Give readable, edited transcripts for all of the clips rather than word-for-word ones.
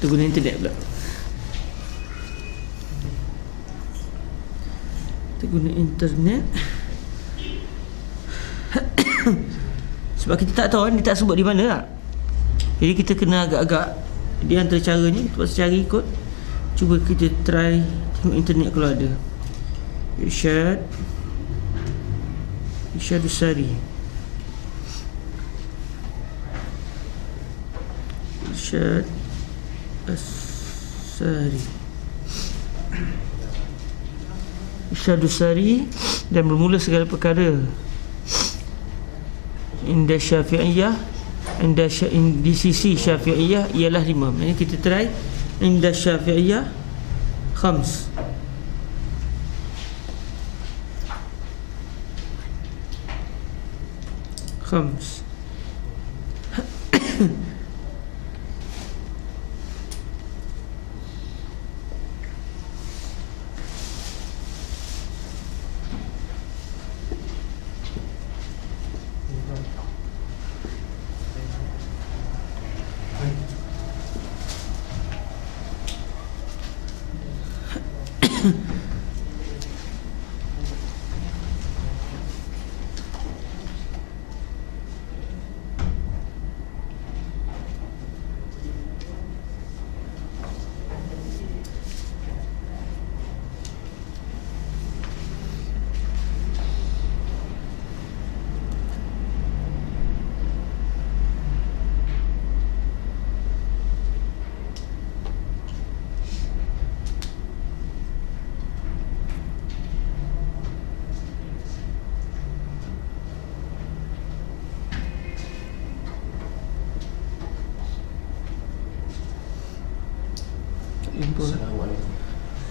Kita guna internet pula. Kita guna internet. Sebab kita tak tahu kan, dia tak sebut di mana lah. Jadi kita kena agak-agak di antara caranya kita pasal cari ikut. Cuba kita try tengok internet kalau ada. Irsyad Sari. Irsyad Sari dan bermula segala perkara. Inda Syafi'iyah, di sisi Syafi'iyah ialah 5. Maksudnya kita try Inda Syafi'iyah khams.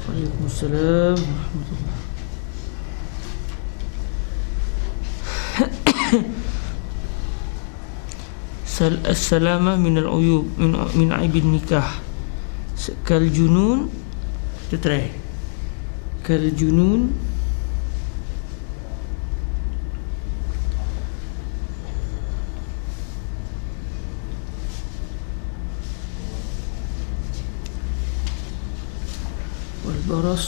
Waalaikumsalam. As-salama min al-uyub min aibin nikah. Kal junun. Kita try. Kal junun wal baras.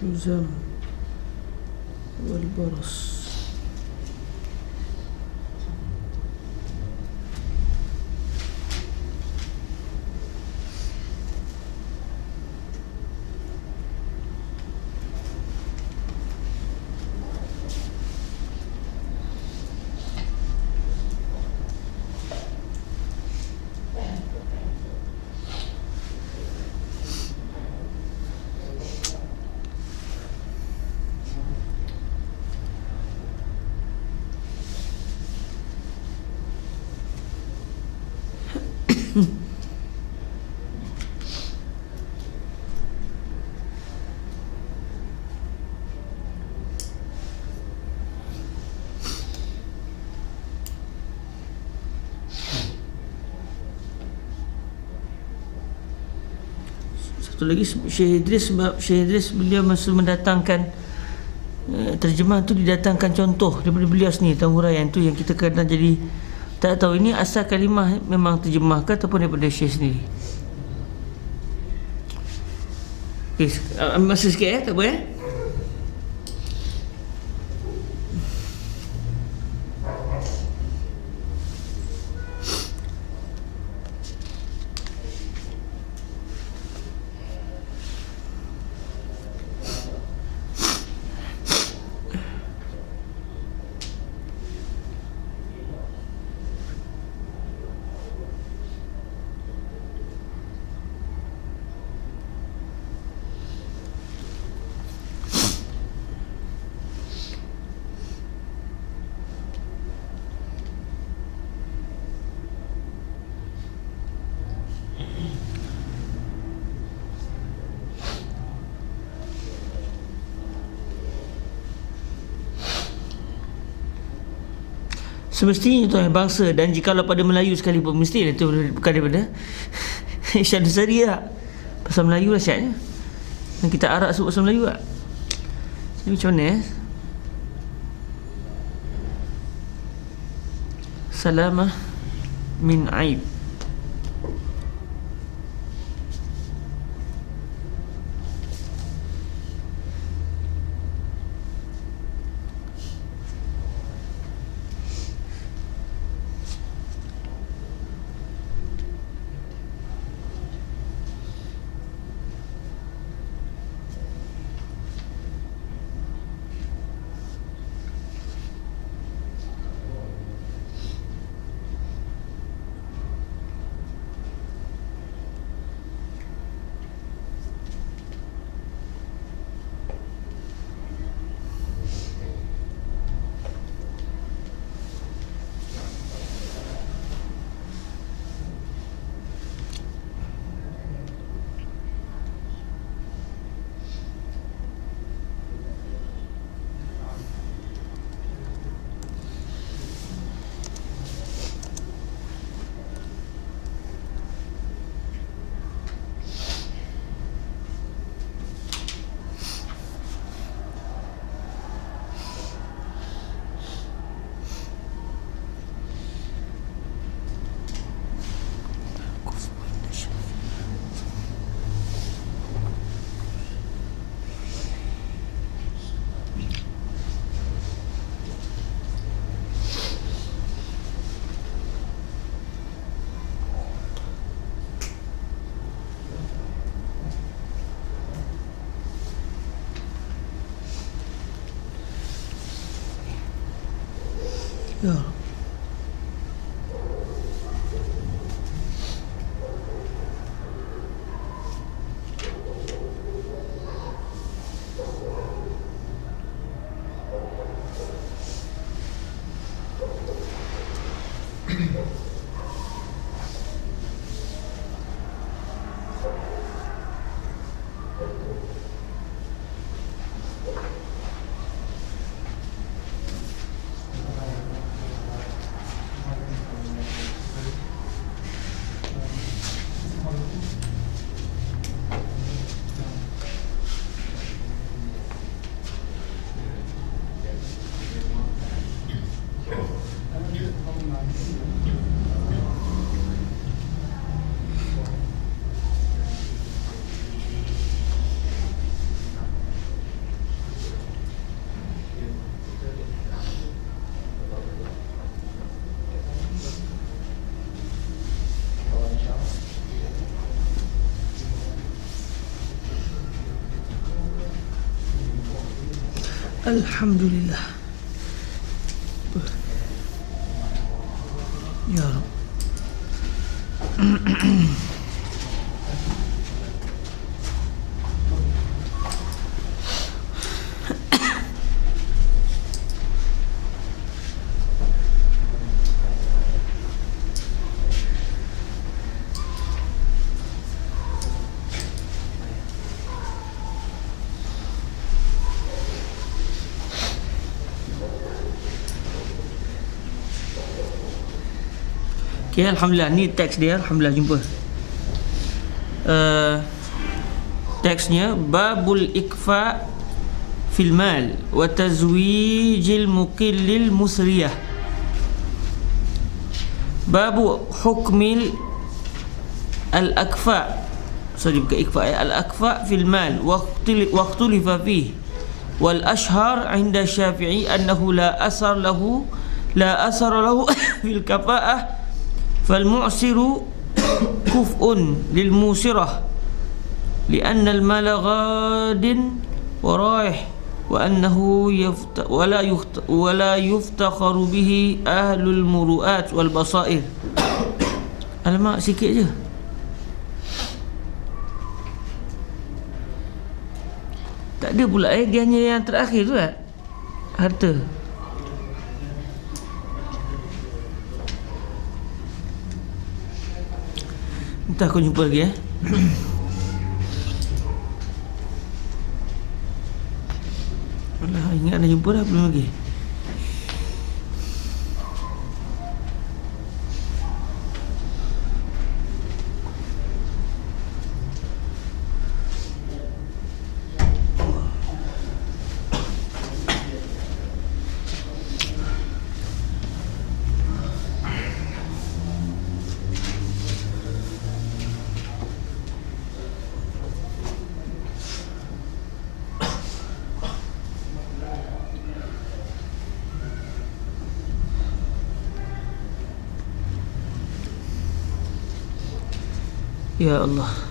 Yuzam wal baras. Satu lagi Syekh Idris beliau masa mendatangkan terjemah tu, didatangkan contoh daripada beliau sendiri, tahu huraian tu yang kita kadang jadi tak tahu ini asal kalimah memang terjemahkan ataupun daripada Syekh sendiri. Okay, masa sikit tak apa semestinya tuan bangsa, dan jikalau pada Melayu sekalipun mesti itu bukan daripada Irsyad Sari lah. Pasal Melayu lah syaratnya. Dan kita arak sebut bahasa Melayu tak? Ini macam mana Salamah min aib. Ya. Alhamdulillah. Ya Rabb. Okay, Alhamdulillah. Ni teks dia. Alhamdulillah jumpa. Teksnya Babul Ikfa fil mal wa tazwijil muqillil musriyah. Babu hukmil al-akfa. Sorry, bukan ikfa ya. Al-akfa fil mal waqtulifa fih. Wal ashhar 'inda Syafi'i annahu la asar lahu fil kafa'ah. فالمعسر كفء للموسرة لأن المال غاد ورايح وأنه ولا يفتخر به أهل المروءات والبصائر. Alamak, sikit je. Tak ada pula dia hanya yang terakhir tu kan, harta. Entah aku jumpa lagi Alah, ingat dah jumpa dah, belum lagi. Ya Allah.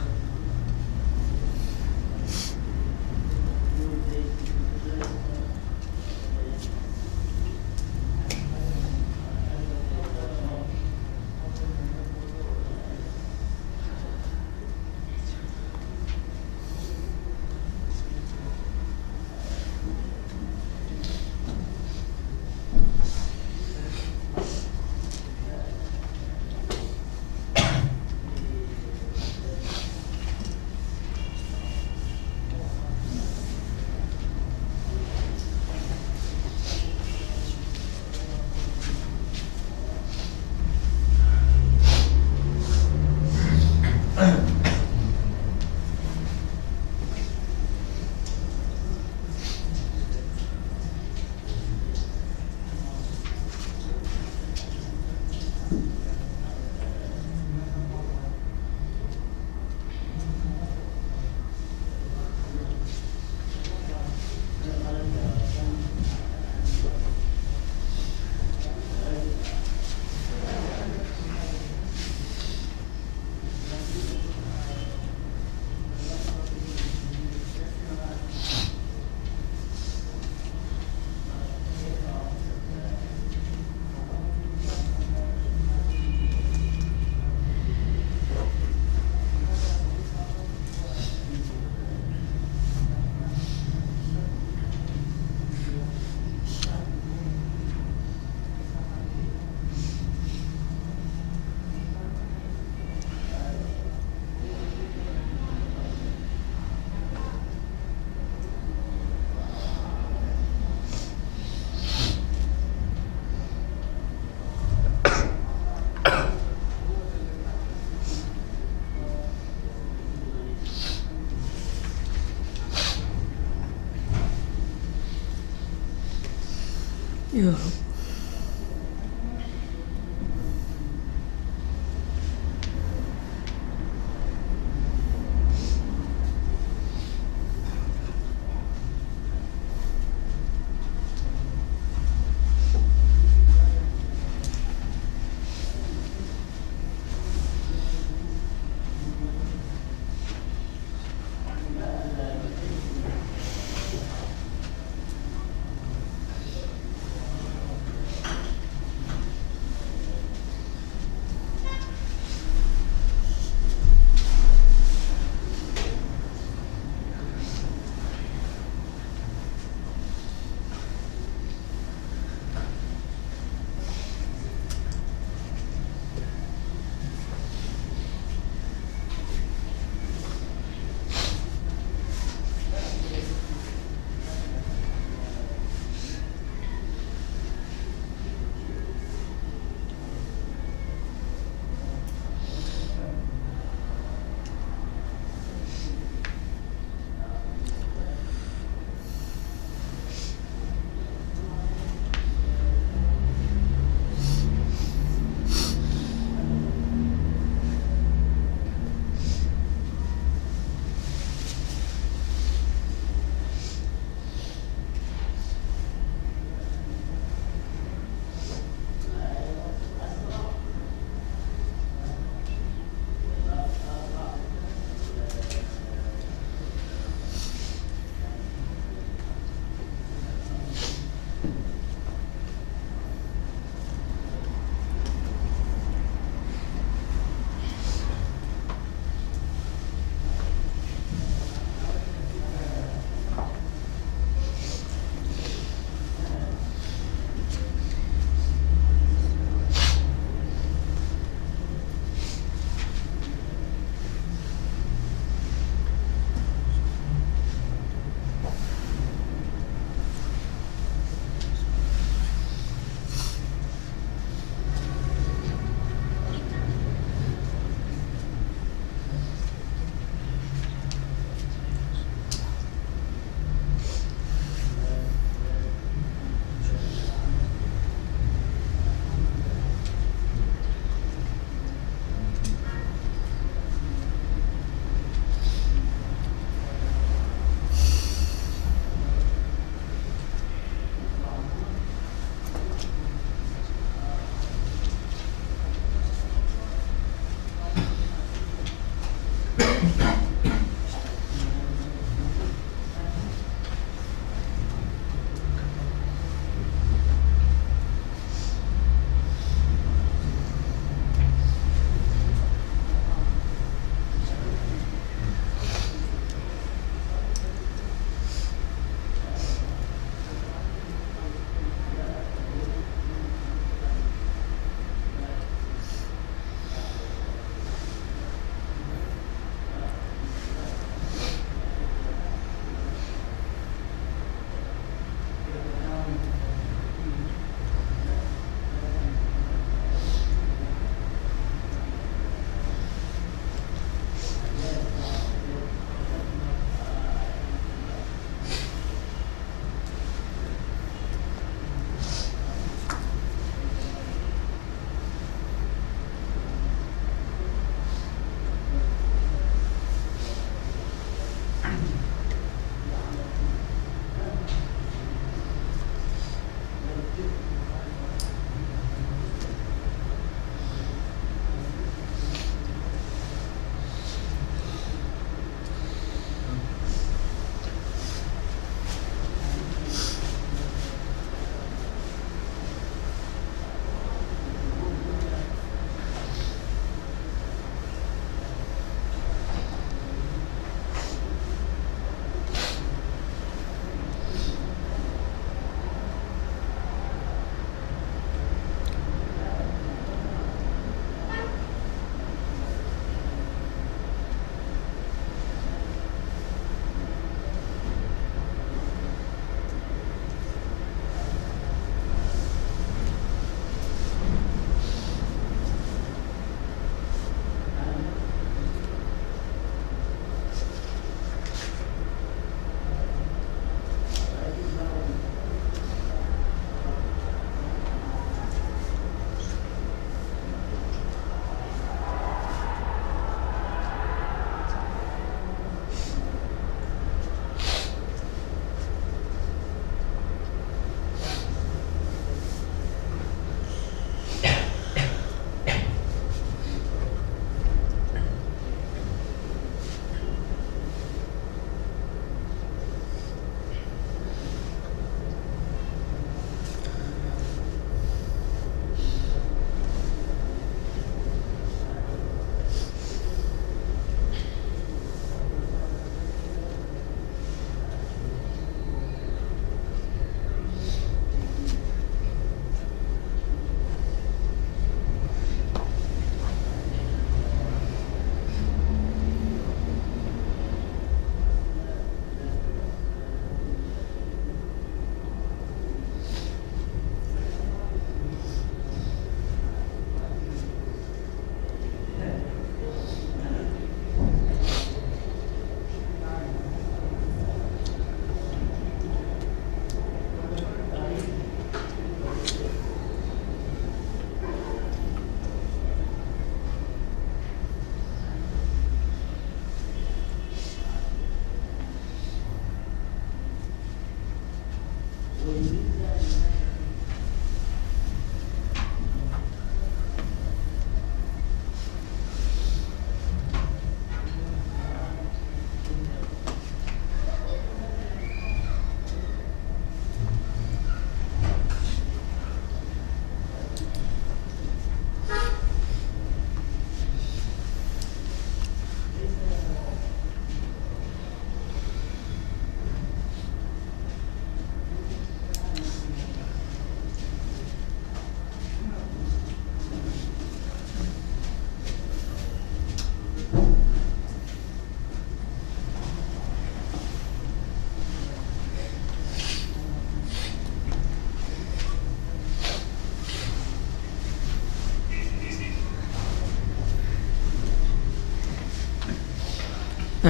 Ya Rabb.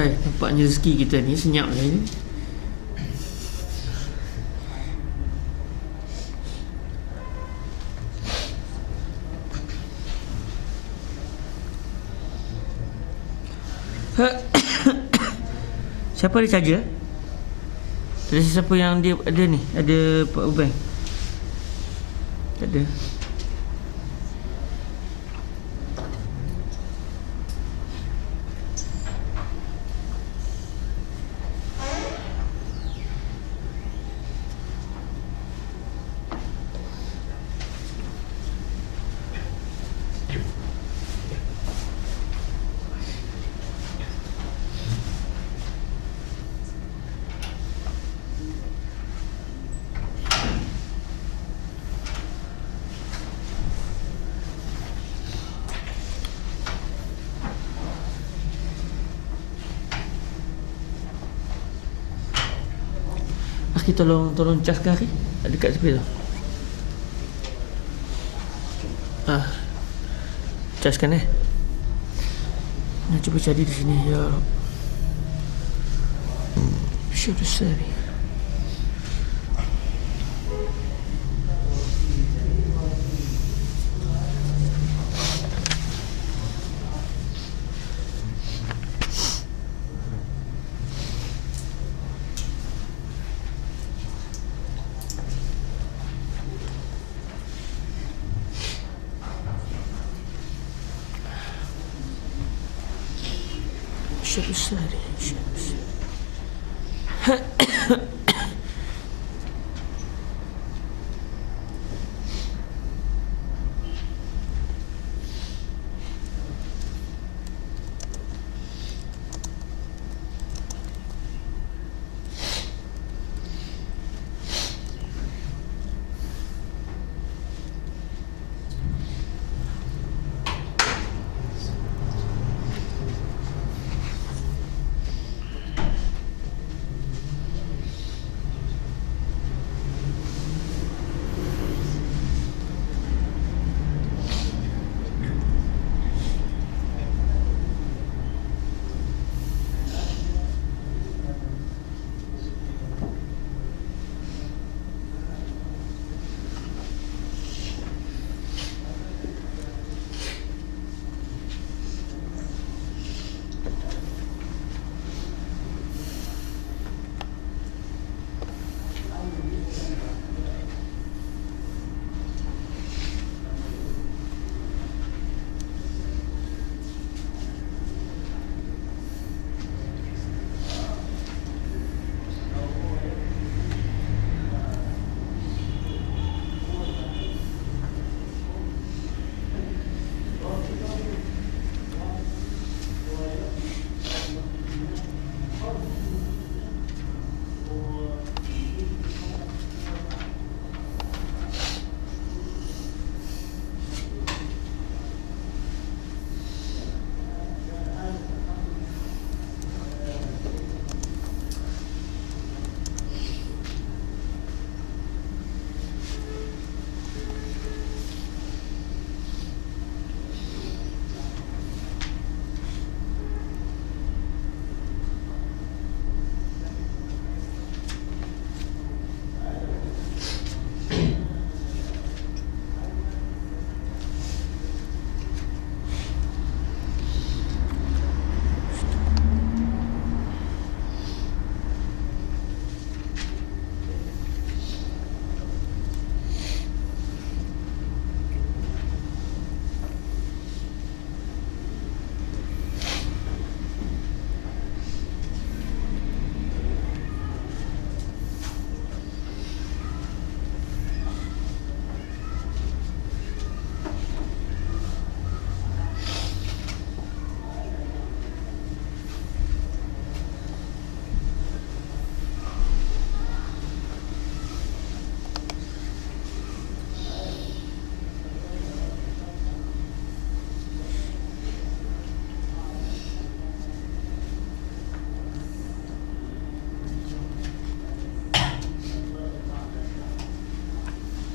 Hai, nampaknya rezeki kita ni senyap lah ni. Siapa ada charger? Ada siapa yang dia ada ni? Ada power bank? Tak ada. Akhi tolong caskan Akhi. Dekat tepi tu. Caskan Nak cuba cari di sini ya. Syukur sari. Syukur sari.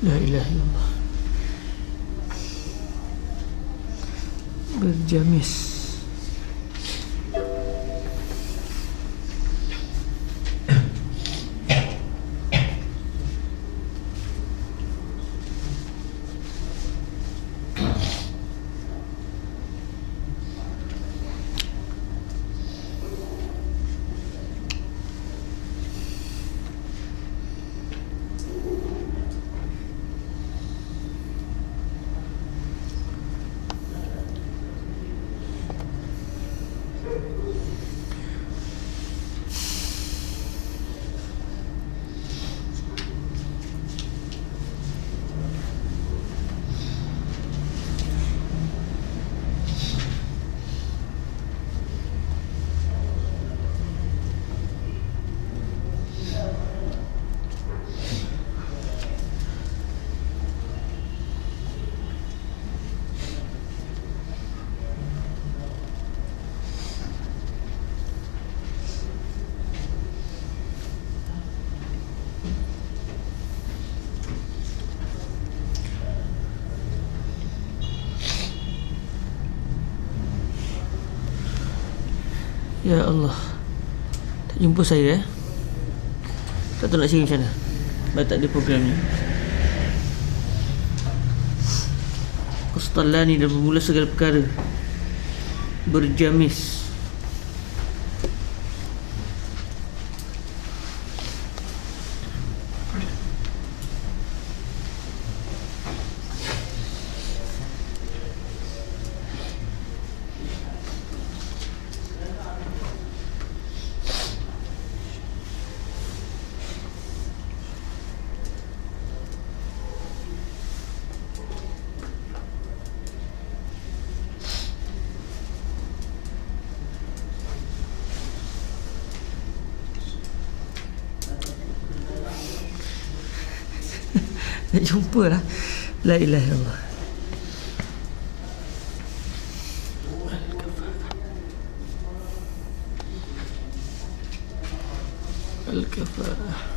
La ilaha illallah. Berjamis. Ya Allah, tak jumpa saya. Tak tahu nak share macam mana. Sebab tak ada programnya. Qastalani dan bermula segala perkara. Berjamis. Tak jumpa lah. La ilaha illallah. Al-Kafarah.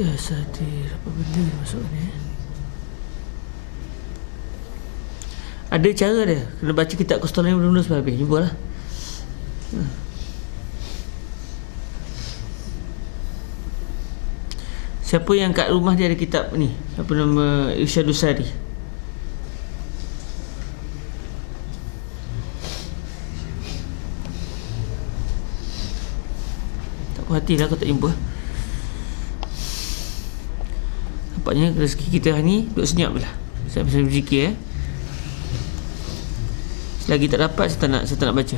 Ya satir, apa benda masuk ni? Ada cara dia. Kena baca kitab Qastalani mula-mula sampai habis. Jumpa lah. Siapa yang kat rumah dia ada kitab ni, apa nama, Irsyadus Sari? Tak puas hati lah aku tak jumpa. Nampaknya rezeki kita hari ni duduk senyap lah. Saya pasal berzikir Selagi tak dapat saya tak nak baca.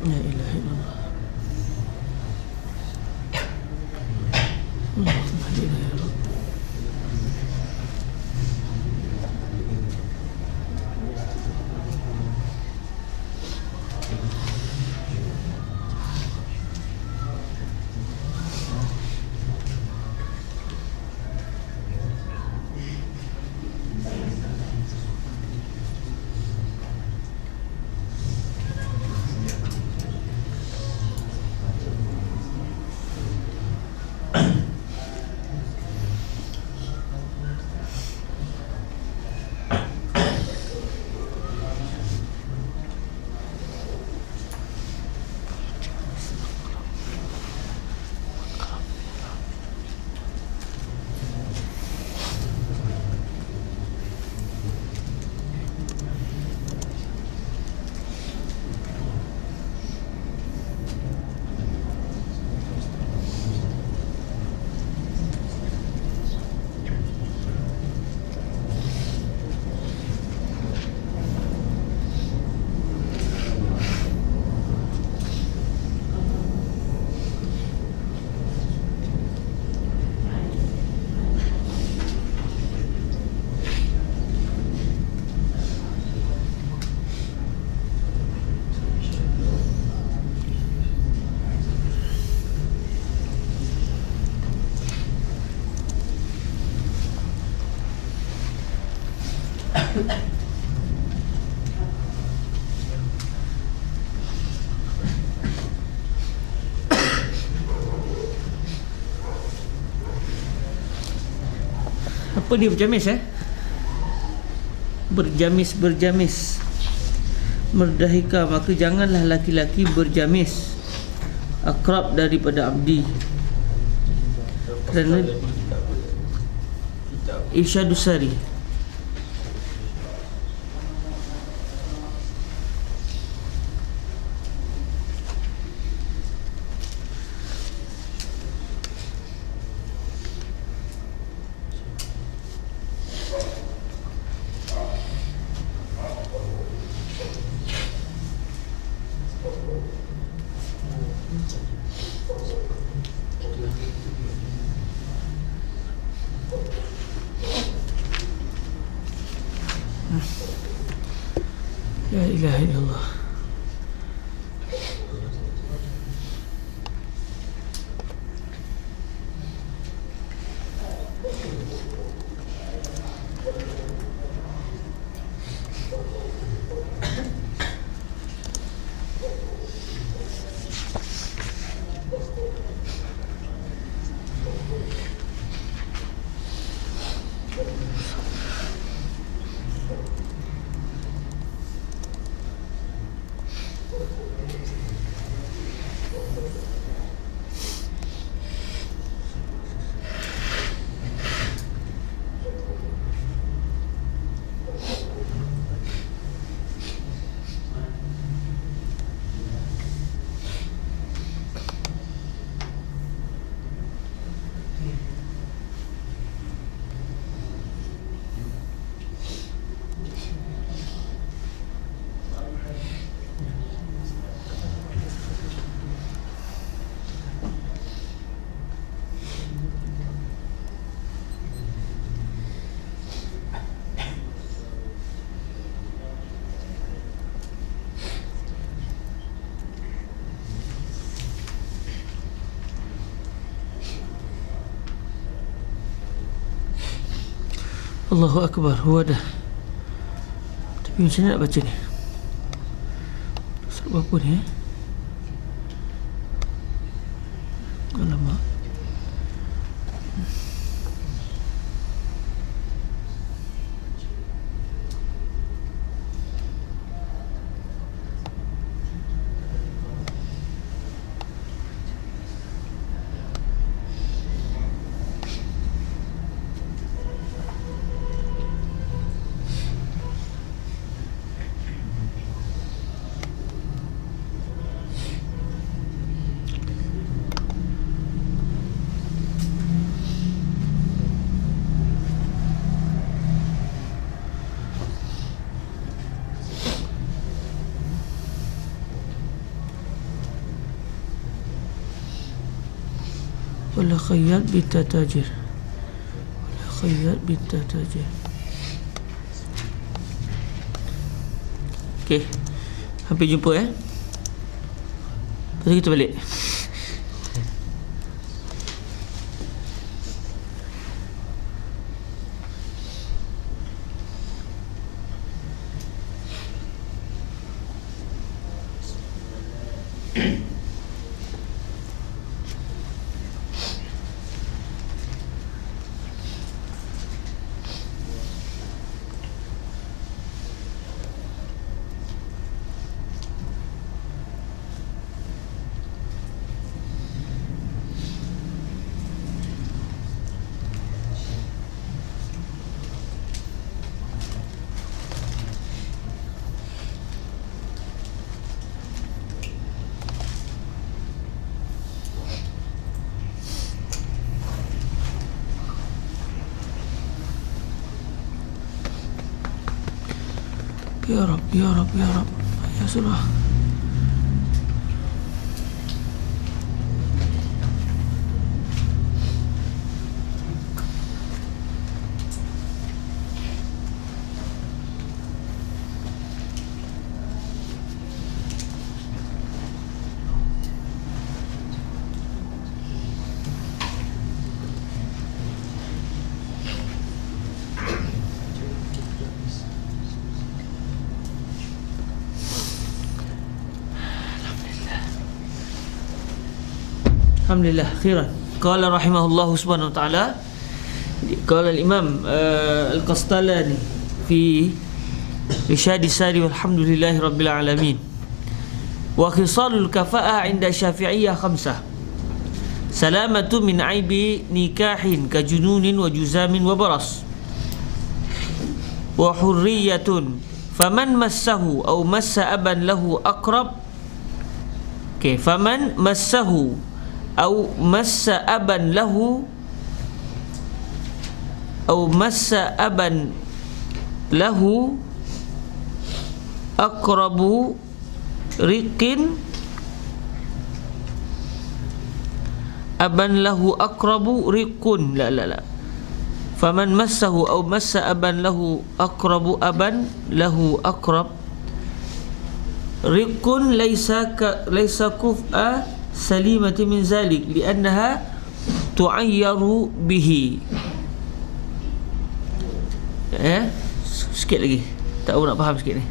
La ilaha illallah. Allahumma hadina ya Rabb. Apa dia berjamis Berjamis. Merdahika, maka janganlah laki-laki berjamis akrab daripada abdi. Kerana Irsyadus Sari. La ilaha illallah. Allahu Akbar. Wadah. Tapi macam mana nak baca ni? Surat apa ni? Alamak. Wala khayyat binta tajir. Wala khayyat binta tajir. Okey. Sampai jumpa Lepas tu kita balik. Ya Rab, Ya Rab, Ya Rab. Ya surah. Alhamdulillah khairan. Qala rahimahullahu subhanahu wa ta'ala, qala al-imam al-Qastalani fi Irsyad as-Sari walhamdulillahi rabbil alamin. Wa khisalul kafa'ah 'inda Syafi'iyyah khamsah. Salamatu min aibi nikahin ka jununin wa juzamin wa baras. Wa hurriyatun faman massahu aw massa aban lahu aqrab. Okay, faman massahu aw massa aban lahu aqrabu riqin aban lahu aqrabu riqun la faman massahu aw massa aban lahu aqrabu aban lahu aqrab riqun laysa kuf'a salimati min zalik li'annaha tu'ayyaru bihi. Sikit lagi, tak tahu nak faham sikit ni.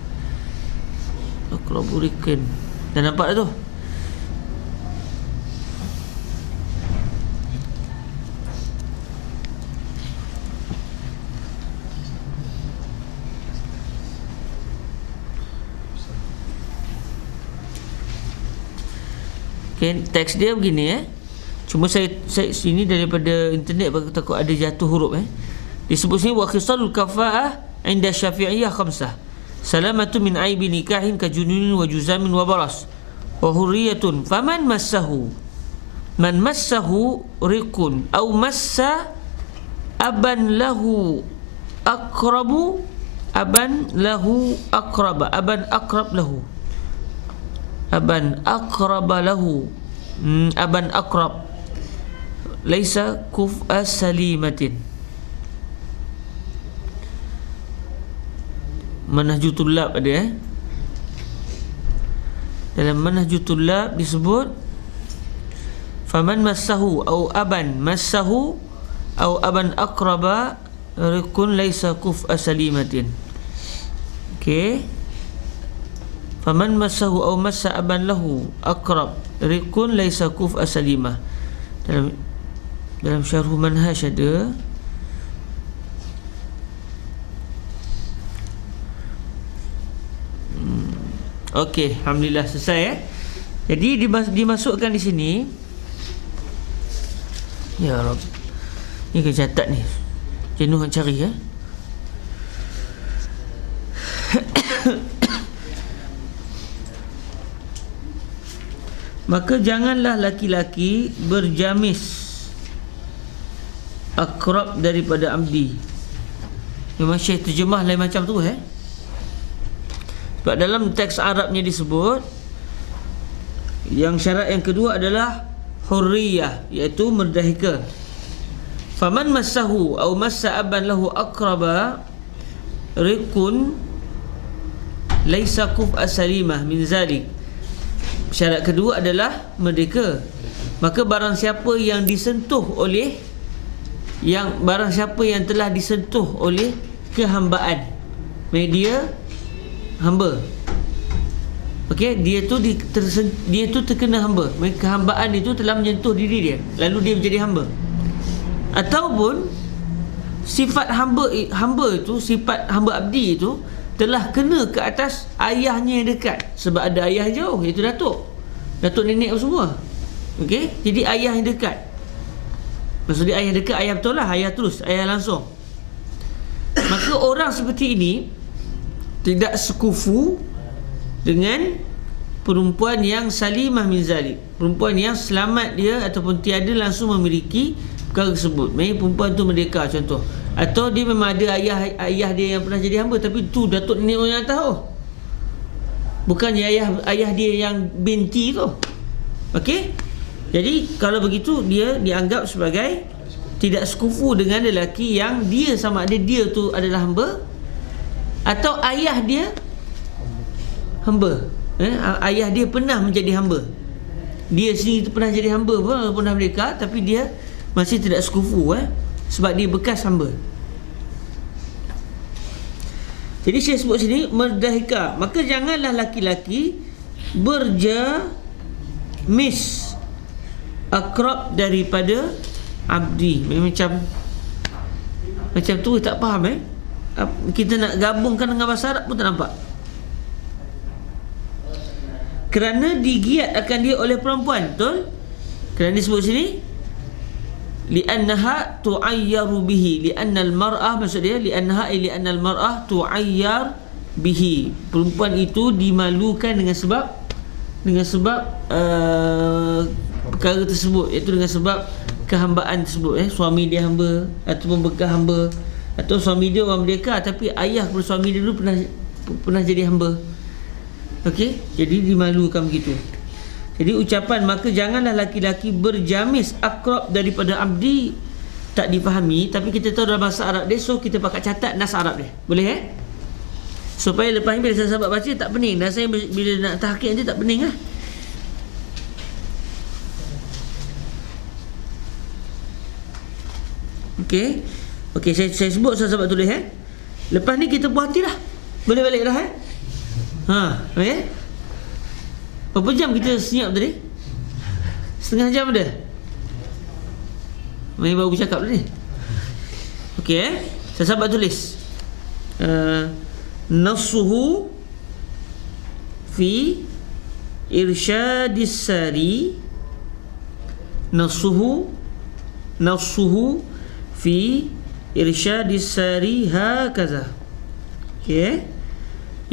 Aqrabu riqin, dah nampak dah tu. Okay, teks dia begini Cuma saya sini daripada internet takut ada jatuh huruf Disebut sini wa khisalul kafa'ah 'inda Syafi'iyyah khamsah. Salamatu min aibi nikahin ka jununin wa juzamin wa baras. Wa hurriyatun faman massahu riqun aw massa aban lahu aqrab laisa kuf'a salimatin. Manhajut Tullab ada dalam Manhajut Tullab disebut faman massahu aw aban aqraba rikun laisa kuf'a salimatin. Okey, faman massahu aw massa aban lahu aqrab rikun laisa kuf'a salimah. Dalam syarh manhaj ada. Okey, alhamdulillah selesai Jadi dimasukkan di sini. Ya Rabb, ni kena catat ni, jenuh nak cari Maka janganlah laki-laki berjamis akrab daripada amdi. Memang Syekh terjemah lain macam tu Sebab dalam teks Arabnya disebut yang syarat yang kedua adalah hurriyah, iaitu merdeka. Faman massahu aw massa aban lahu aqraba riqun laisa kuf'a salimah min zalik. Syarat kedua adalah merdeka. Maka barang siapa yang telah disentuh oleh kehambaan, dia hamba. Okey, dia tu terkena hamba. Kehambaan itu telah menyentuh diri dia, lalu dia menjadi hamba. Ataupun sifat hamba itu, sifat hamba abdi itu telah kena ke atas ayahnya yang dekat. Sebab ada ayah jauh, iaitu datuk nenek semua. Okey, jadi ayah yang dekat. Maksudnya ayah dekat, ayah betul lah, ayah terus, ayah langsung. Maka orang seperti ini tidak sekufu dengan perempuan yang salimah min zalik, perempuan yang selamat dia ataupun tiada langsung memiliki perkara tersebut. Maksudnya perempuan tu merdeka contoh, atau dia memang ada ayah dia yang pernah jadi hamba, tapi tu datuk nenek orang yang tahu, bukannya ayah dia yang binti tu. Okey, jadi kalau begitu dia dianggap sebagai tidak sekufu dengan lelaki yang dia sama ada dia tu adalah hamba atau ayah dia hamba. Ayah dia pernah menjadi hamba, dia sendiri tu pernah jadi hamba pun, pernah merdeka, tapi dia masih tidak sekufu sebab dia bekas hamba. Jadi saya sebut sini merdeka. Maka janganlah laki-laki berjamis akrab daripada abdi. Macam tu tak faham kita nak gabungkan dengan bahasa Arab pun tak nampak. Kerana digiat akan dia oleh perempuan, betul? Kerana disebut sini li'annaha tu'ayyaru bihi, li'annal mar'ah, maksud dia li'annaha li'annal mar'ah tu'ayyar bihi, perempuan itu dimalukan dengan sebab perkara tersebut, iaitu dengan sebab kehambaan tersebut. Suami dia hamba ataupun bekas hamba, atau suami dia orang merdeka tapi ayah kepada suami dia dulu pernah jadi hamba. Okey, jadi dimalukan begitu. Jadi ucapan maka janganlah laki-laki berjamis akrab daripada abdi tak dipahami, tapi kita tahu dalam bahasa Arab dia, so kita pakai catat nas Arab dia. Boleh supaya lepas ni bila sahabat baca tak pening. Dan saya bila nak tahqiq nanti tak pening lah. Okey, saya sebut sahabat tulis Lepas ni kita puas hati dah. Boleh balik dah okey. Berapa jam kita senyap tadi? Setengah jam ada. Main baru bercakap tadi. Okey sahabat tulis nasuhu fi irsyadis sari, nasuhu fi irsyadis sari hakaza. Okey,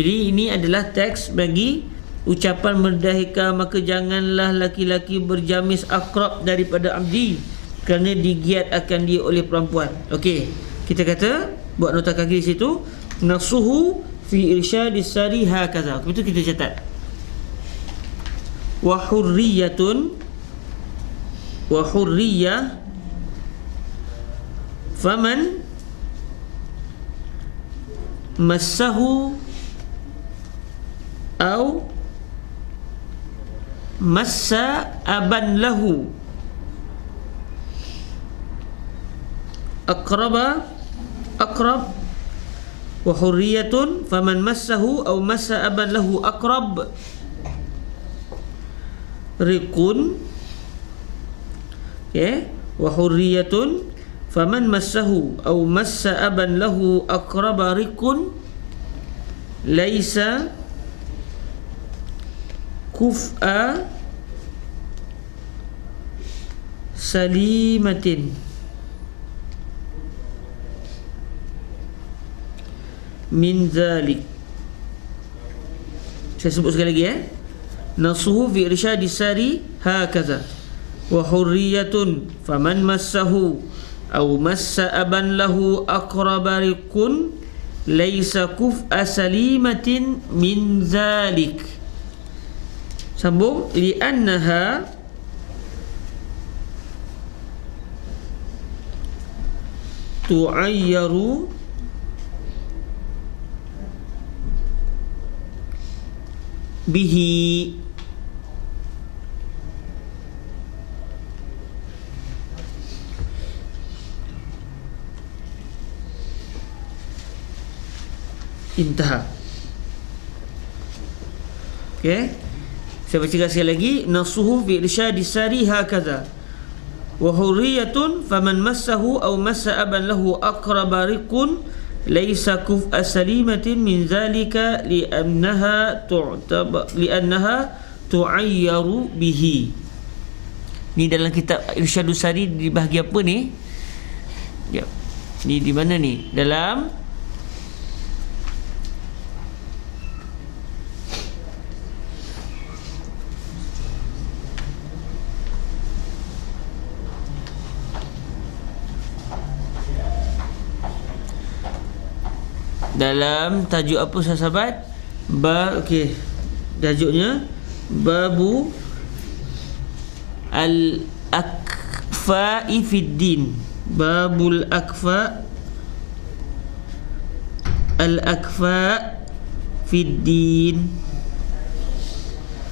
jadi ini adalah teks bagi ucapan merdahika maka janganlah laki-laki berjamis akrab daripada abdi kerana digiat akan dia oleh perempuan. Okey, kita kata buat nota kaki di situ, nasuhu fi irsyadis sari hakaza. Itu kita catat. Wa hurriyatun, wa hurriyah faman massahu au massa aban lahu akrab wa hurriyatun faman massahu au massa aban lahu akrab riqun. Wa hurriyatun faman massahu au massa aban lahu akrab riqun laisa kuf'a salimatin min zalik. Saya sebut sekali lagi nasuhu fi irsyadis sari hakaza wa hurriyatun faman massahu au massa aban lahu aqrabariqun laisa kuf'a salimatin min zalik. Sambung, li'annaha tu'ayyaru bihi. Intaha. Okey, saya baca sekali lagi, nasuhu fi irsyadis sari hakaza wa hurriyatun faman massahu aw massa aban lahu aqrabariqun laisa kuf'a salimatin min zalika li'annaha tu'ayyaru bihi. Ni dalam kitab Irsyadus Sari di bahagian apa ni? Ya. Ni di mana ni? Dalam tajuk apa sahabat? Okey. Tajuknya babu al-akfa'i fid din. Babul akfa al-akfa' fid din.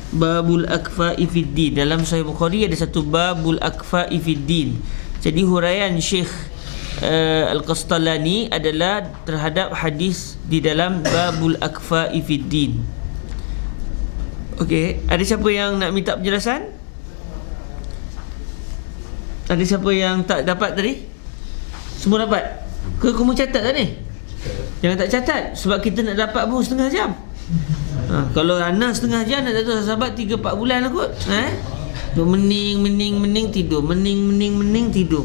Babul akfa'i fid din. Dalam Sahih Bukhari ada satu babul akfa'i fid din. Jadi huraian Syekh Al-Qastalani adalah terhadap hadis di dalam babul akfa'i fid din. Okey, ada siapa yang nak minta penjelasan? Ada siapa yang tak dapat tadi? Semua dapat? Kamu catat tak ni? Jangan tak catat, sebab kita nak dapat pun setengah jam. Kalau Ana setengah jam, nak dapat sahabat 3-4 bulan lah kot. Mening tidur, mening tidur.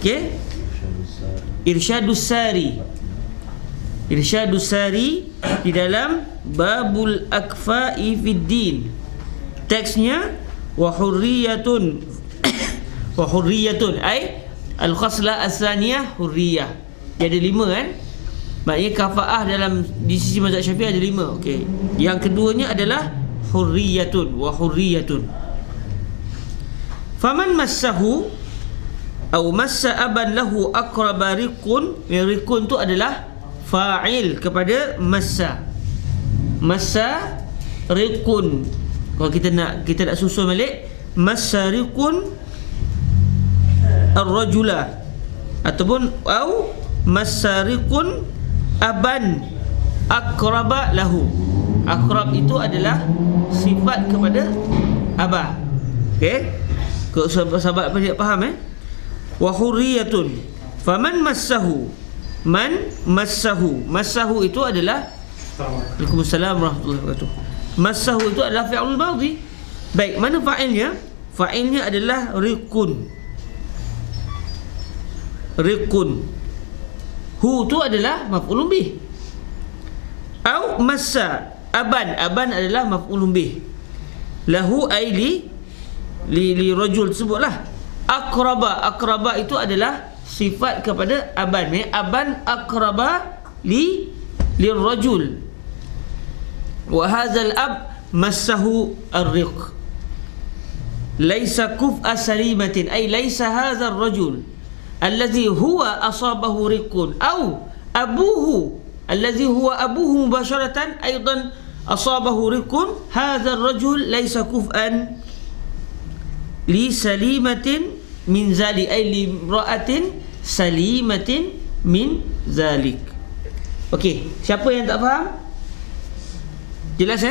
Okey. Irsyadus Sari di dalam Babul Akfa'i fid Din. Teksnya wa hurriyatun ai al-khaslah as-saniyah hurriyah. Dia ada 5 kan? Maknanya kafa'ah dalam di sisi mazhab Syafi'i ada 5. Okey. Yang keduanya adalah hurriyatun wa hurriyatun. Faman massahu atau massa aban lahu aqraba riqun. Riqun tu adalah fa'il kepada massa. Massa riqun. Kalau kita nak susun balik, massa riqun ar-rajula ataupun au masariqun aban aqraba lahu. Aqrab itu adalah sifat kepada abah. Okey, kalau sahabat apa tidak faham wa hurriyatun faman massahu, man massahu itu adalah Waalaikumsalam warahmatullahi wabarakatuh. Massahu itu adalah fi'il madhi. Baik, mana fa'ilnya? Fa'ilnya adalah riqun. Hu tu adalah maf'ulun bih. Au massa aban adalah maf'ulun bih. Lahu ai li rajul sebutlah. Aqraba itu adalah sifat kepada aban. Aban aqraba li rajul. Wa hadzal ab massahu ar-riq. Laisa kuf'a salimatin ay laisa hadzal rajul allazi huwa asabahu riqun au abuhu allazi huwa abuhu mubasharatan aidan asabahu riqun. Hadha ar-rajul laysa kuf'an li salimatin min zalik ay li imra'atin salimatin min zalik. Okey, siapa yang tak faham? Jelas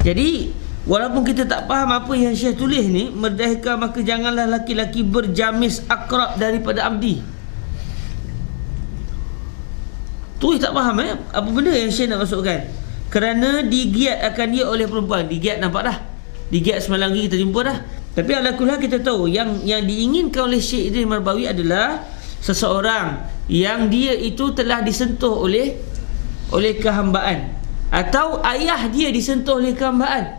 Jadi walaupun kita tak faham apa yang Syekh tulis ni, merdeka maka janganlah laki-laki berjamis akrab daripada abdi. Tu tak faham apa benda yang Syekh nak masukkan. Kerana digiat akan dia oleh perempuan. Digiat nampak dah. Digiat semalam lagi kita jumpa dah. Tapi alhamdulillah kita tahu yang diinginkan oleh Syekh Idris Marbawi adalah seseorang yang dia itu telah disentuh oleh kehambaan, atau ayah dia disentuh oleh kehambaan.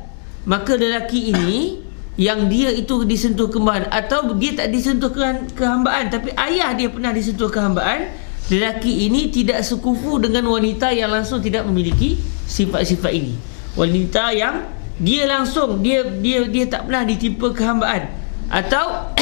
Maka lelaki ini yang dia itu disentuh kehambaan, atau dia tak disentuh kehambaan tapi ayah dia pernah disentuh kehambaan, lelaki ini tidak sekufu dengan wanita yang langsung tidak memiliki sifat-sifat ini. Wanita yang dia langsung dia tak pernah ditimpa kehambaan, atau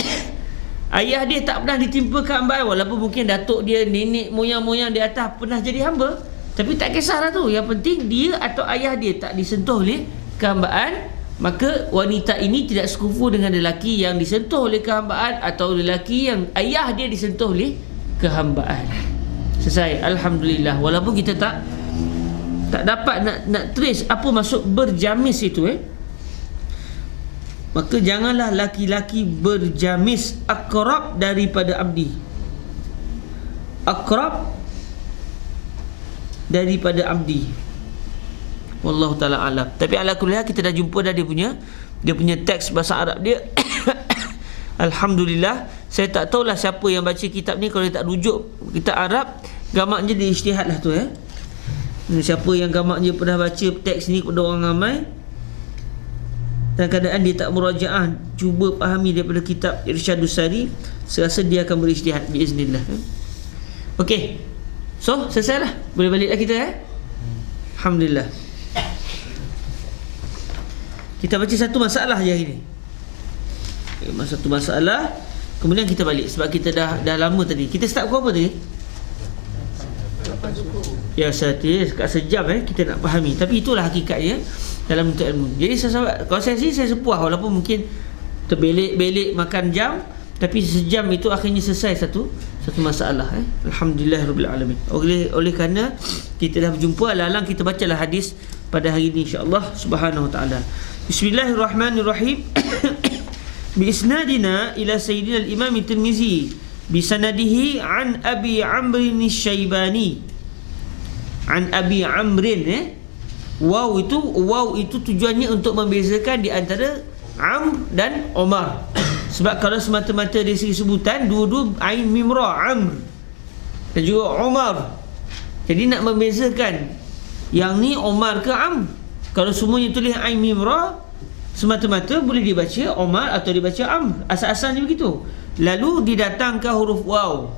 ayah dia tak pernah ditimpa kehambaan, walaupun mungkin datuk dia, nenek moyang-moyang di atas pernah jadi hamba, tapi tak kisahlah tu. Yang penting dia atau ayah dia tak disentuh oleh kehambaan, maka wanita ini tidak sekufu dengan lelaki yang disentuh oleh kehambaan, atau lelaki yang ayah dia disentuh oleh kehambaan. Selesai, alhamdulillah. Walaupun kita tak dapat nak trace apa maksud berjamis itu maka janganlah laki-laki berjamis akrab daripada abdi. Akrab daripada abdi. Wallahu ta'ala alam. Tapi ala kulli hal kita dah jumpa dah dia punya teks bahasa Arab dia. Alhamdulillah. Saya tak tahulah siapa yang baca kitab ni, kalau dia tak rujuk kitab Arab, gamaknya dia ijtihad lah tu Siapa yang gamaknya pernah baca teks ni kepada orang ramai, dan keadaan dia tak murajaah, cuba fahami daripada kitab Irsyadus Sari, saya rasa dia akan berijtihad biiznillah. Okey. So, selesai lah. Boleh baliklah kita Alhamdulillah. Kita baca satu masalah je hari ni. Satu masalah, kemudian kita balik sebab kita dah lama tadi. Kita start pukul apa tadi? Ya, kat sejam kita nak fahami. Tapi itulah hakikatnya dalam menuntut ilmu. Jadi kalau saya sepuas, walaupun mungkin terbelik-belik makan jam, tapi sejam itu akhirnya selesai satu masalah. Alhamdulillahirabbil alamin. Oleh kerana kita dah berjumpa, alang-alang kita bacalah hadis pada hari ini insya-Allah subhanahu wa taala. Bismillahirrahmanirrahim. bi isnadina ila sayyidina al-imam at-Tirmizi bi sanadihi an Abi Amr asy-Syaibani an Abi Amrin. Waw itu tujuannya untuk membezakan di antara Amr dan Omar. Sebab kalau semata-mata dari segi sebutan, dua-dua ain mim ra, Amr dan juga Omar. Jadi nak membezakan yang ni Omar ke Amr. Kalau semuanya tulis ain mim ra, semata-mata boleh dibaca Omar atau dibaca Amr. Asal-asalnya begitu. Lalu didatangkan huruf waw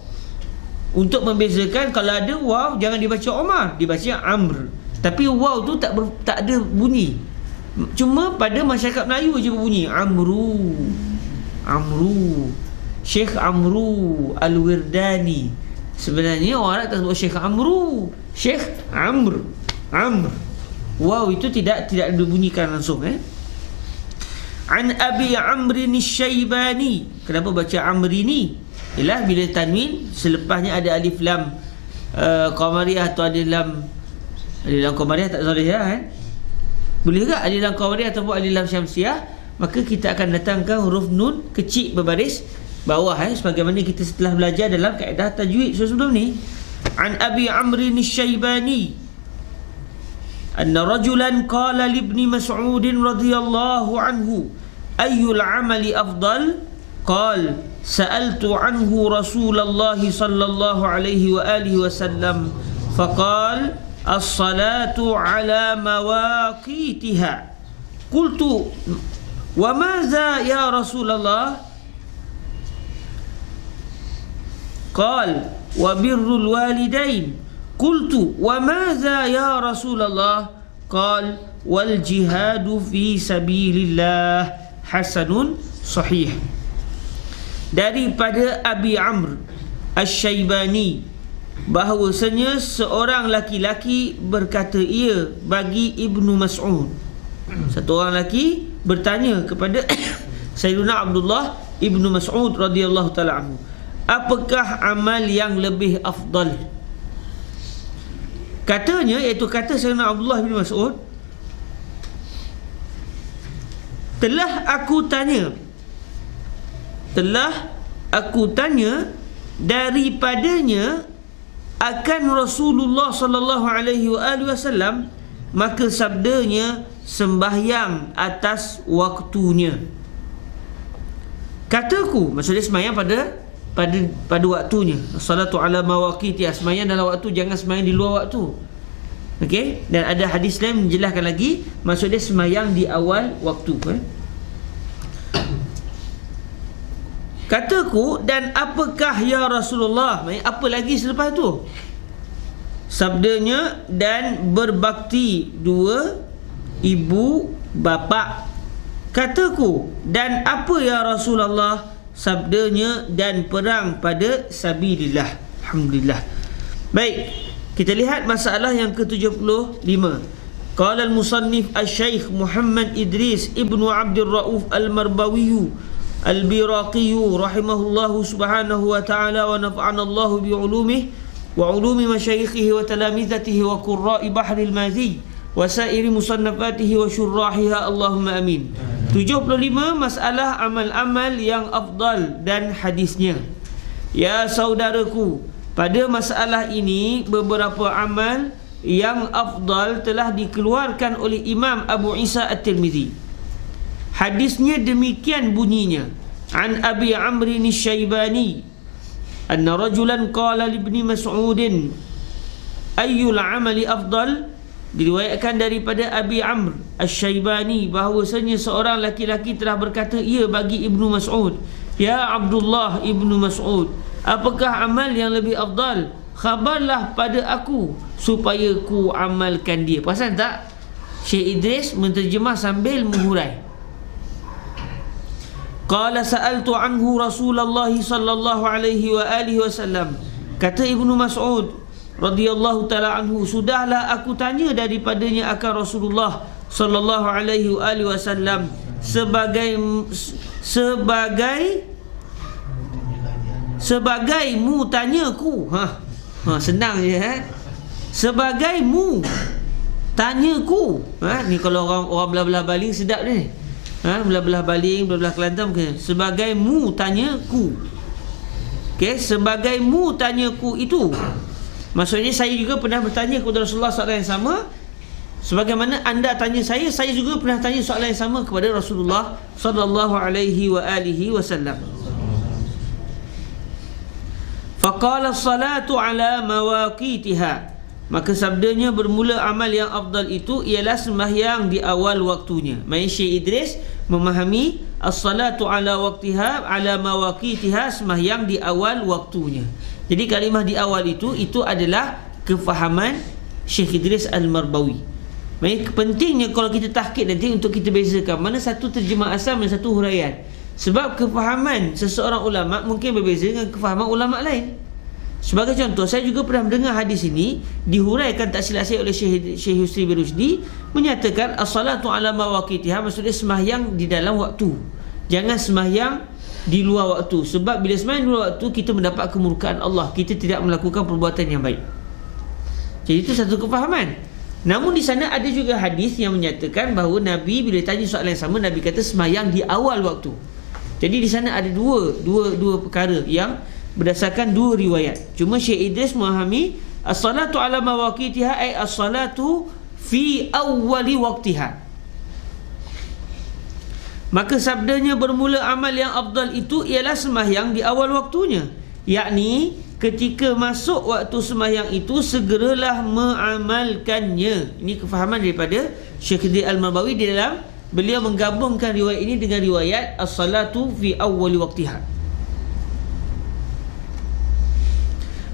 untuk membezakan. Kalau ada waw, jangan dibaca Omar, dibaca Amr. Tapi waw tu tak ada bunyi. Cuma pada masyarakat Melayu je berbunyi Amru, Syekh Amru Al-Wirdani. Sebenarnya orang tak sebut Syekh Amru, Syekh Amr. Waw itu tidak dibunyikan langsung. An Abi Amr asy-Syaibani. Kenapa baca Amri ni? Ialah bila tanwin selepasnya ada alif lam qamariyah atau alif lam qamariyah tak soleh kan? Boleh tak alif lam qamariyah ataupun alif lam syamsiah? Maka kita akan datangkan huruf nun kecil berbaris bawah sebagaimana kita setelah belajar dalam kaedah tajwid sebelum ni. An Abi Amr asy-Syaibani anna rajulan qala li ibni Mas'ud radhiyallahu anhu ayyul amali afdal qala sa'altu anhu Rasulullah sallallahu alaihi wa alihi wasallam faqala as-salatu ala mawaqitiha. Qultu wa madza ya Rasulullah? Qala wa birrul walidain. Qultu wa madza ya Rasulullah? Qala wal jihadu fi sabilillah. Hasanun sahih. Daripada Abi Amr asy-Syaibani bahawasanya seorang laki-laki berkata ia bagi Ibnu Mas'ud. Satu orang lelaki bertanya kepada Sayyidina Abdullah Ibnu Mas'ud radhiyallahu taala anhu, apakah amal yang lebih afdal? Katanya, iaitu kata Sayyidina Abdullah bin Mas'ud, telah aku tanya daripadanya akan Rasulullah sallallahu alaihi wasallam, maka sabdanya sembahyang atas waktunya. Kataku, maksudnya sembahyang pada waktunya. Salatu ala mawaqitiha, sembahyang dalam waktu, jangan sembahyang di luar waktu. Okey, dan ada hadis lain menjelaskan lagi, maksudnya sembahyang di awal waktu. Kataku, dan apakah ya Rasulullah? Apa lagi selepas tu? Sabdanya, dan berbakti dua ibu bapa. Kataku, dan apa ya Rasulullah? Sabdanya, dan perang pada sabilillah. Alhamdulillah. Baik, kita lihat masalah yang ke-75. Qala al-musannif asy-Syaikh Muhammad Idris Ibnu Abdul Rauf Al-Marbawi Al-Biraqi rahimahullahu subhanahu wa ta'ala wa nafa'ana Allah bi ulumihi wa ulumi masyayikhihi wa talamizatihi wa qurra'i bahril mazi wa sairi musannafatihi wa syurrahiha, Allahumma amin. 75 masalah amal-amal yang afdal dan hadisnya. Ya saudaraku, pada masalah ini beberapa amal yang afdal telah dikeluarkan oleh Imam Abu Isa At-Tirmizi. Hadisnya demikian bunyinya. An Abi Amr asy-Syaibani anna rajulan qala li ibni Mas'ud ayyul amali afdal. Diriwayatkan daripada Abi Amr asy-Syaibani bahawasanya seorang laki-laki telah berkata ia bagi Ibnu Mas'ud, ya Abdullah Ibnu Mas'ud, apakah amal yang lebih afdal? Khabarlah pada aku supaya ku amalkan dia. Perasan tak? Syekh Idris menterjemah sambil menghurai. Qala sa'altu anhu Rasulullah sallallahu alaihi wa alihi wasallam. Kata Ibnu Mas'ud radhiyallahu taala anhu, sudahlah aku tanya daripadanya akan Rasulullah sallallahu alaihi wa alihi wasallam sebagai mu tanyaku. Senang je sebagai mu tanyaku. Ni kalau orang belah-belah baling sedap ni. belah-belah baling, belah-belah Kelantan sebagai mu tanya ku. Okey, sebagai mu tanya ku itu maksudnya saya juga pernah bertanya kepada Rasulullah soalan yang sama. Sebagaimana anda tanya saya juga pernah tanya soalan yang sama kepada Rasulullah sallallahu alaihi wa alihi wasallam. Faqala as-salatu ala mawaqitiha. Maka sabdanya bermula amal yang afdal itu ialah sembahyang di awal waktunya. Maksudnya Syekh Idris memahami as-salatu ala waqtiha ala mawaqitiha, sembahyang di awal waktunya. Jadi kalimah di awal itu adalah kefahaman Syekh Idris Al-Marbawi. Maksudnya pentingnya kalau kita tahqiq nanti untuk kita bezakan mana satu terjemah asal dan satu huraian. Sebab kefahaman seseorang ulama mungkin berbeza dengan kefahaman ulama lain. Sebagai contoh, saya juga pernah mendengar hadis ini dihuraikan tak silap saya oleh Syekh Yusri bin Rusdi, menyatakan as-salatu ala mawaqitiha, maksudnya sembahyang di dalam waktu. Jangan sembahyang di luar waktu. Sebab bila sembahyang di luar waktu kita mendapat kemurkaan Allah, kita tidak melakukan perbuatan yang baik. Jadi itu satu kefahaman. Namun di sana ada juga hadis yang menyatakan bahawa Nabi bila tanya soalan yang sama, Nabi kata sembahyang di awal waktu. Jadi di sana ada dua perkara yang berdasarkan dua riwayat. Cuma Syekh Idris memahami as-salatu ala mawaqitiha ay as-salatu fi awwali waqtiha. Maka sabdanya bermula amal yang afdal itu ialah sembahyang di awal waktunya, yakni ketika masuk waktu sembahyang itu segeralah mengamalkannya. Ini kefahaman daripada Syekh Idris Al-Marbawi di dalam beliau menggabungkan riwayat ini dengan riwayat as-salatu fi awwali waqtiha.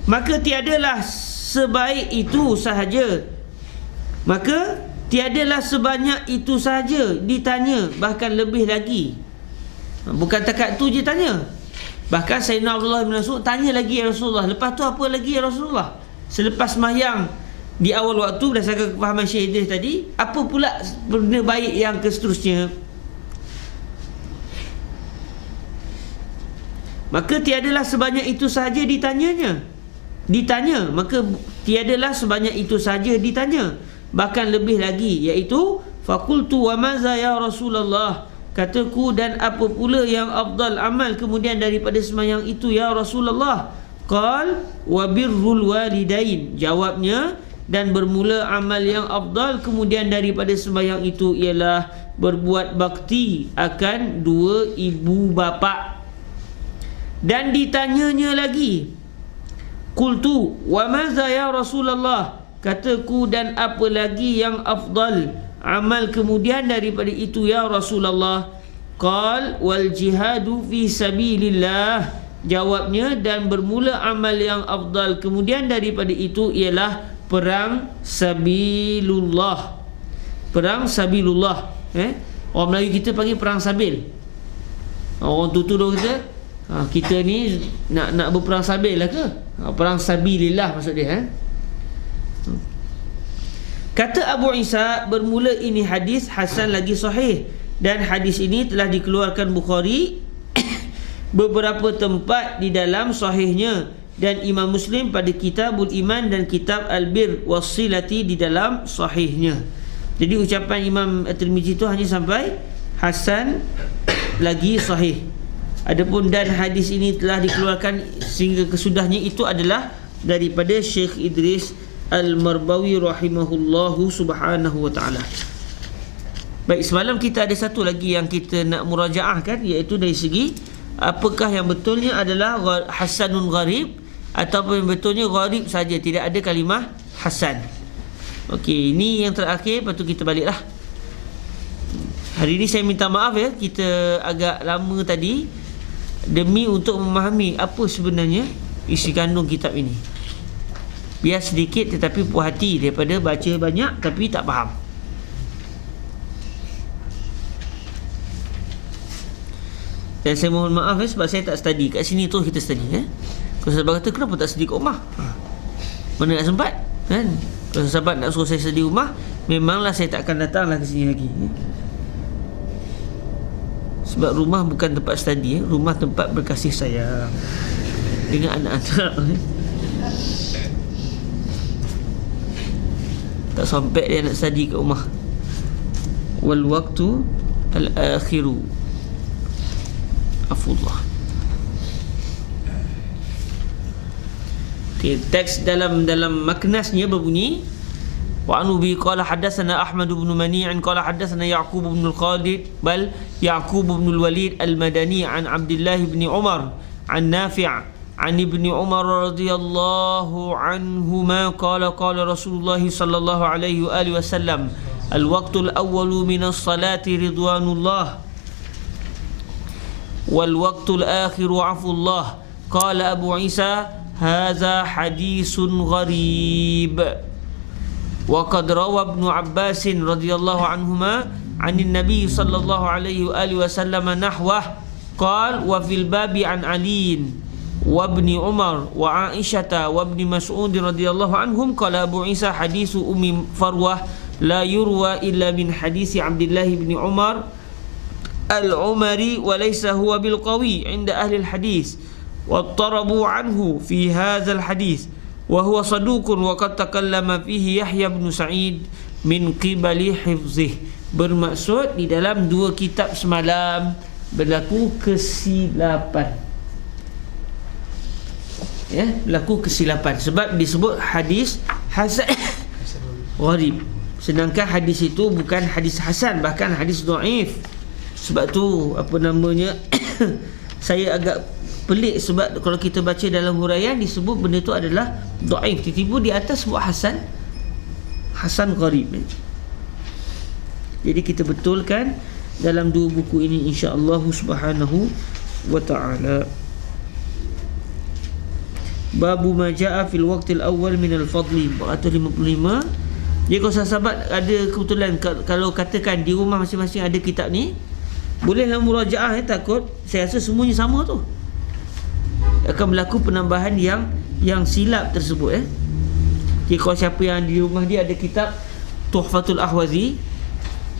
Maka tiadalah sebaik itu sahaja. Maka tiadalah sebanyak itu sahaja ditanya, bahkan lebih lagi. Bukan takat tu je tanya. Bahkan Sayyidina Abdullah bin Mas'ud tanya lagi, ya Rasulullah, lepas tu apa lagi ya Rasulullah? Selepas sembahyang di awal waktu berdasarkan kefahaman Syekh Idris tadi, apa pula benda baik yang seterusnya? Maka tiadalah sebanyak itu sahaja ditanya, maka tiadalah sebanyak itu sahaja ditanya, bahkan lebih lagi, iaitu faqultu wa maza ya Rasulullah, kataku dan apa pula yang afdal amal kemudian daripada sembahyang itu ya Rasulullah? Qal wa birrul walidain, jawabnya, dan bermula amal yang afdal kemudian daripada sembahyang itu ialah berbuat bakti akan dua ibu bapa. Dan ditanyanya lagi, qultu wa maza ya Rasulullah, kataku dan apa lagi yang afdal amal kemudian daripada itu ya Rasulullah? Qal wal jihadu fi sabilillah, jawabnya, dan bermula amal yang afdal kemudian daripada itu ialah perang sabilullah. Perang sabilullah, orang Melayu kita panggil perang sabil. Orang tutu dah kata, kita ni nak berperang sabil lah ke? Perang sabilillah maksud dia. Kata Abu Isa, bermula ini hadis hasan lagi sahih, dan hadis ini telah dikeluarkan Bukhari beberapa tempat di dalam sahihnya, dan Imam Muslim pada Kitabul Iman dan Kitab Al-Bir Wassilati di dalam sahihnya. Jadi ucapan Imam At-Tirmizi itu hanya sampai hasan lagi sahih. Adapun dan hadis ini telah dikeluarkan sehingga kesudahnya itu adalah daripada Syekh Idris Al-Marbawi rahimahullahu subhanahu wa ta'ala. Baik, semalam kita ada satu lagi yang kita nak murajaahkan, iaitu dari segi apakah yang betulnya adalah hasanun gharib ataupun yang betulnya gharib saja, tidak ada kalimah hasan. Okey, ini yang terakhir, lepas tu kita baliklah. Hari ini saya minta maaf ya, kita agak lama tadi demi untuk memahami apa sebenarnya isi kandung kitab ini. Biar sedikit tetapi puas hati daripada baca banyak tapi tak faham. Dan saya mohon maaf sebab saya tak study. Kat sini tu kita study Kalau sahabat kata kenapa tak study kat rumah? Mana nak sempat kan? Kalau sahabat nak suruh saya study rumah, memanglah saya tak akan datanglah ke sini lagi. Sebab rumah bukan tempat study, rumah tempat berkasih sayang dengan anak-anak. Tak sampai dia nak study kat rumah. Wal waktu al-akhiru. Afullah. Okay, teks dalam maknasnya berbunyi wa anu bi qala hadatsana Ahmad bin Mani'in qala hadatsana Ya'qub bin al-Khalid bal Ya'qub bin al-Walid al-Madani an Abdullah bin Umar an Nafi' an Ibn Umar radhiyallahu anhuma qala qala Rasulullah sallallahu alaihi wa alihi wasallam al-waqtu al-awwalu min as-salati ridwanullah wal waqtu al-akhiru 'afullah. Qala Abu Isa hadza haditsun gharib. Wa qad rawa Ibnu Abbas radhiyallahu anhuma 'anil Nabi sallallahu alaihi wa alihi wasallam nahwah qala wa fil babi an Ali wa Ibn Umar wa Aisyah wa Ibn Mas'ud radhiyallahu anhum. Qala Abu Isa haditsu Ummi Farwah la yurwa illa min hadisi Abdullah bin Umar al-Umari wa laysa huwa bil qawi 'inda ahli al-hadis wa tarabu anhu fi hadzal hadis wa huwa saduqun wa qad takallama fihi Yahya bin Sa'id min qibali hifzih. Bermaksud di dalam dua kitab semalam berlaku kesilapan. Ya, berlaku kesilapan sebab disebut hadis hasan gharib. Sedangkan hadis itu bukan hadis hasan, bahkan hadis dhaif. Sebab tu apa namanya saya agak pelik sebab kalau kita baca dalam huraian disebut benda itu adalah dhaif, tiba-tiba di atas sebut hasan gharib. Jadi kita betulkan dalam dua buku ini insya-Allah Subhanahu wa taala. Babu ma jaa fil waqtil awwal min al-fadli 455. Jadi kalau sahabat ada kebetulan kalau katakan di rumah masing-masing ada kitab ni, bolehlah murajaah. Takut saya rasa semuanya sama tu, akan berlaku penambahan yang silap tersebut. Jadi kalau siapa yang di rumah dia ada kitab Tuhfatul Ahwazi,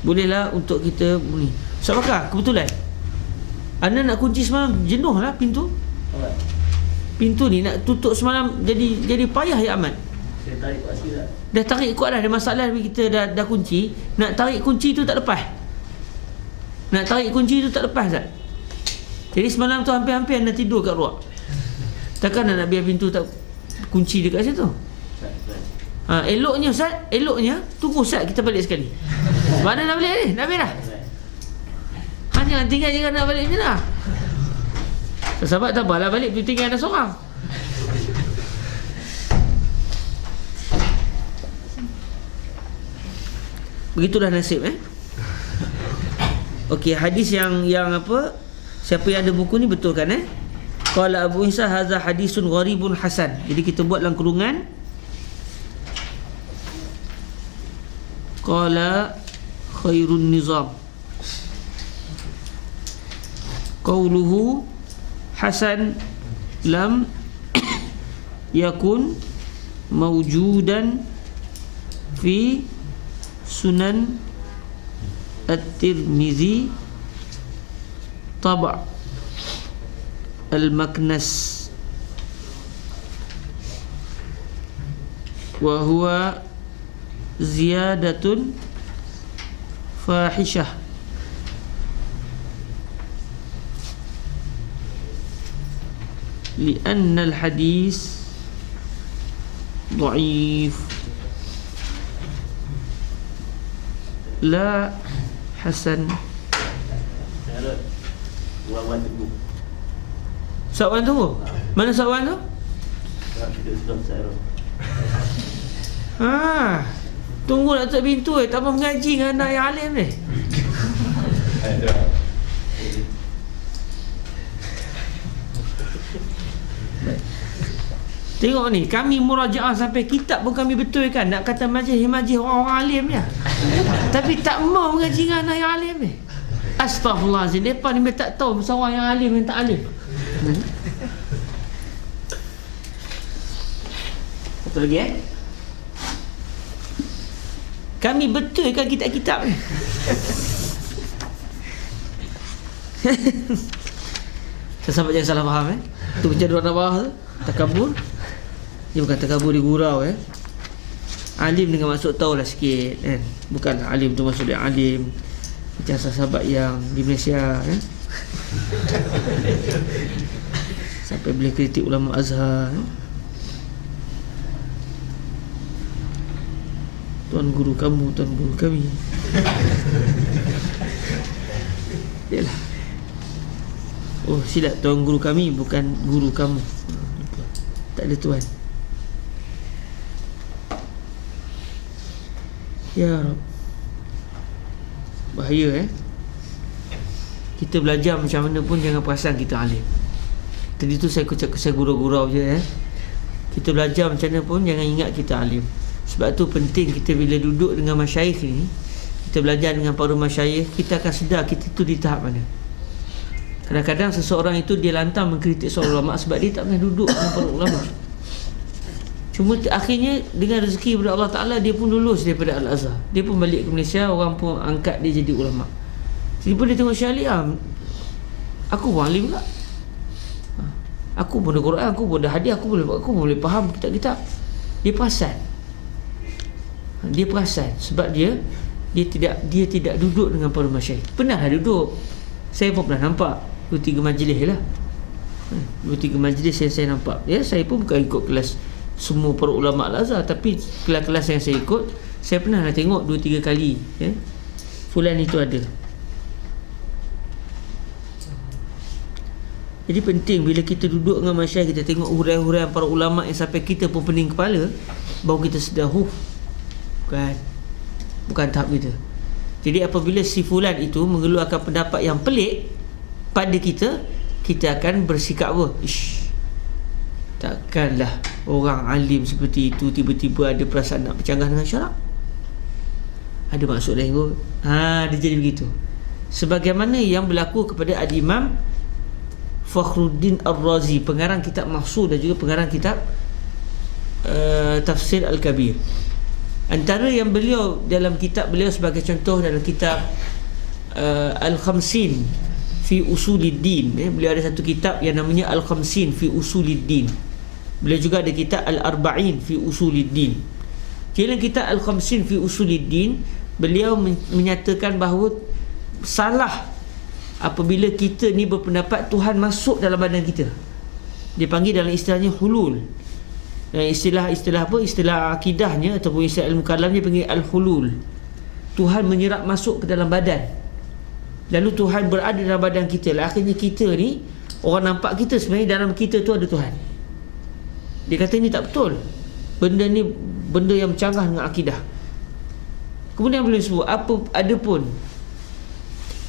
bolehlah untuk kita ni. Sebab apa? Kebetulan Ana nak kunci semalam, jenuh lah pintu ni nak tutup semalam, jadi payah ya Ahmad. Saya tarik kuat sikit tak? Dah tarik kuat dah, ada masalah kita dah kunci. Nak tarik kunci tu tak lepas. Tak. Jadi semalam tu hampir-hampir Ana tidur kat luar. Takkan nak biar pintu tak kunci dekat situ. Eloknya Ustaz, tunggu Ustaz kita balik sekali. Mana nak balik ni? Nak balik dah. Hanya tinggal je nak balik je dah. Sahabat tak apalah balik, tinggal ada seorang. Begitulah nasib. Okey, hadis yang apa? Siapa yang ada buku ni betulkan Qala Abu Isa hadza hadisun gharibun hasan. Jadi kita buat dalam kurungan qala khairun nizam qauluhu hasan lam yakun mawjudan fi Sunan At-Tirmizi Tab' Al-Maknas wa huwa ziyadatun fahishah li'anna al-hadis dhaif la hasan. Wan tunggu. Sawan tu? Mana sawan tu? Tunggu nak tutup pintu tak mau mengaji dengan anak yang alim ni. Tengok ni, kami murajaah sampai kitab pun kami betulkan. Nak kata majlis orang-orang alim ya. Tapi tak mau mengaji dengan anak yang alim ni. Astaghfirullahaladzim, mereka ni tak tahu seorang yang alim yang tak alim. Satu lagi kami betulkan kitab-kitab ni. Sahabat jangan salah faham tu macam dua nak bawah tu takabur. Dia bukan takabur di gurau Alim dengan maksud tahulah sikit Bukan alim tu maksud dia alim Macam sahabat yang di Malaysia kan? Sampai boleh kritik ulama Azhar kan? Tuan guru kamu, tuan guru kami. Yalah. Oh silap, tuan guru kami bukan guru kamu. Tak ada tuan. Ya Rab, bahaya kita belajar macam mana pun jangan perasan kita alim. Tadi tu saya gurau-gurau je kita belajar macam mana pun jangan ingat kita alim. Sebab tu penting kita bila duduk dengan masyayikh ni, kita belajar dengan para masyayikh, kita akan sedar kita tu di tahap mana. Kadang-kadang seseorang itu dia lantang mengkritik seorang ulama sebab dia tak pernah duduk dengan para ulama. Cuma akhirnya dengan rezeki daripada Allah Ta'ala, dia pun lulus daripada Al-Azhar. Dia pun balik ke Malaysia, orang pun angkat dia jadi ulama. Jadi pun dia tengok Syekh Ali, aku pun alim pula. Aku pun ada Quran, aku pun ada hadis, aku boleh faham kitab-kitab. Dia perasan. Dia perasan sebab dia tidak duduk dengan para masyayikh. Pernahlah duduk. Saya pun pernah nampak 2-3 majlis lah. 2-3 majlis yang saya nampak. Ya, saya pun bukan ikut kelas semua para ulama Al-Azhar, tapi kelas-kelas yang saya ikut, saya pernah nak tengok 2-3 kali fulan itu ada. Jadi penting bila kita duduk dengan masyayikh, kita tengok huraian-huraian para ulama yang sampai kita pun pening kepala, baru kita sedar bukan tahap kita. Jadi apabila si fulan itu mengeluarkan pendapat yang pelik pada kita, kita akan bersikap takkanlah orang alim seperti itu tiba-tiba ada perasaan nak bercanggah dengan syarak. Ada maksud lain kot. Dia jadi begitu. Sebagaimana yang berlaku kepada Al-Imam Fakhruddin Ar-Razi, pengarang kitab Mahsur dan juga pengarang kitab Tafsir Al-Kabir. Antara yang beliau dalam kitab beliau sebagai contoh dalam kitab Al-Khamsin fi Usuluddin, beliau ada satu kitab yang namanya Al-Khamsin fi Usuluddin. Beliau juga ada kitab Al-Arba'in fi Usuluddin. Dalam kitab Al-Khamsin fi Usuluddin, beliau menyatakan bahawa salah apabila kita ni berpendapat Tuhan masuk dalam badan kita. Dia panggil dalam istilahnya hulul. Istilah apa? Istilah akidahnya ataupun istilah ilmu kalam dia panggil al-hulul. Tuhan menyerap masuk ke dalam badan. Lalu Tuhan berada dalam badan kita. Akhirnya kita ni, orang nampak kita, sebenarnya dalam kita tu ada Tuhan. Dia kata ini tak betul. Benda ni benda yang bercanggah dengan akidah. Kemudian beliau sebut ada pun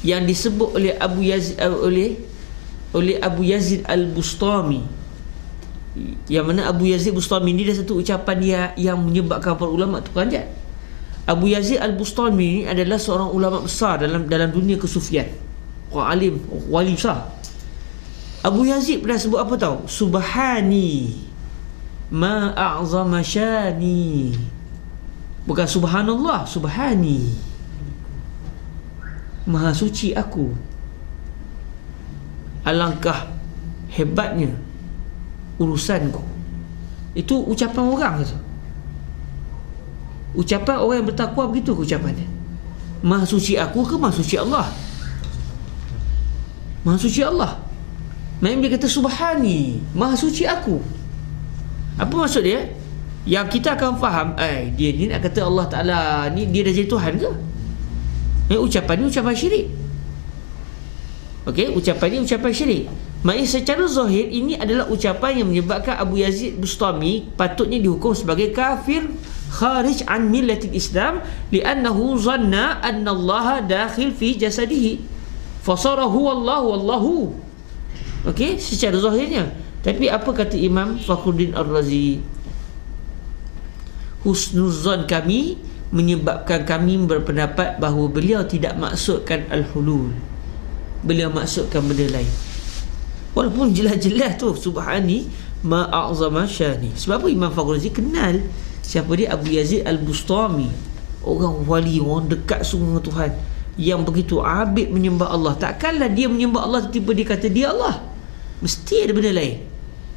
yang disebut oleh Abu Yazid oleh Abu Yazid Al-Bustami, yang mana Abu Yazid Bustami ni dia satu ucapan dia yang menyebabkan para ulama tu panjat. Abu Yazid Al-Bustami ni adalah seorang ulama besar dalam dunia kesufian, orang alim, wali besar. Abu Yazid pernah sebut apa tahu? Subhani ma a'zama syani. Bukan subhanallah, subhani, maha suci aku, alangkah hebatnya urusanku. Itu ucapan orang tu. Ucapan orang yang bertakwa begitu ucapannya. Maha suci aku ke maha suci Allah? Maha suci Allah. Maksudnya dia kata subhani, maha suci aku. Apa maksud dia? Yang kita akan faham, dia ni nak kata Allah Ta'ala ni dia dah jadi Tuhan ke? Ucapan ni ucapan syirik. Okey, ucapan ni ucapan syirik. Maksudnya secara zahir ini adalah ucapan yang menyebabkan Abu Yazid Bustami patutnya dihukum sebagai kafir kharij an millatil Islam li'annahu zanna anna Allah dakhil fi jasadihi fasarahu wallahu. Okey, secara zahirnya. Tapi apa kata Imam Fakhruddin Ar-Razi? Husnuzan kami menyebabkan kami berpendapat bahawa beliau tidak maksudkan al-hulul. Beliau maksudkan benda lain. Walaupun jelas-jelas tu subhani ma a'zama syani. Sebab apa Imam Fakhruddin kenal siapa dia? Abu Yazid Al-Bustami, orang wali, orang dekat sungguh dengan Tuhan, yang begitu abid menyembah Allah. Takkanlah dia menyembah Allah tiba-tiba dia kata dia Allah. Mesti ada benda lain.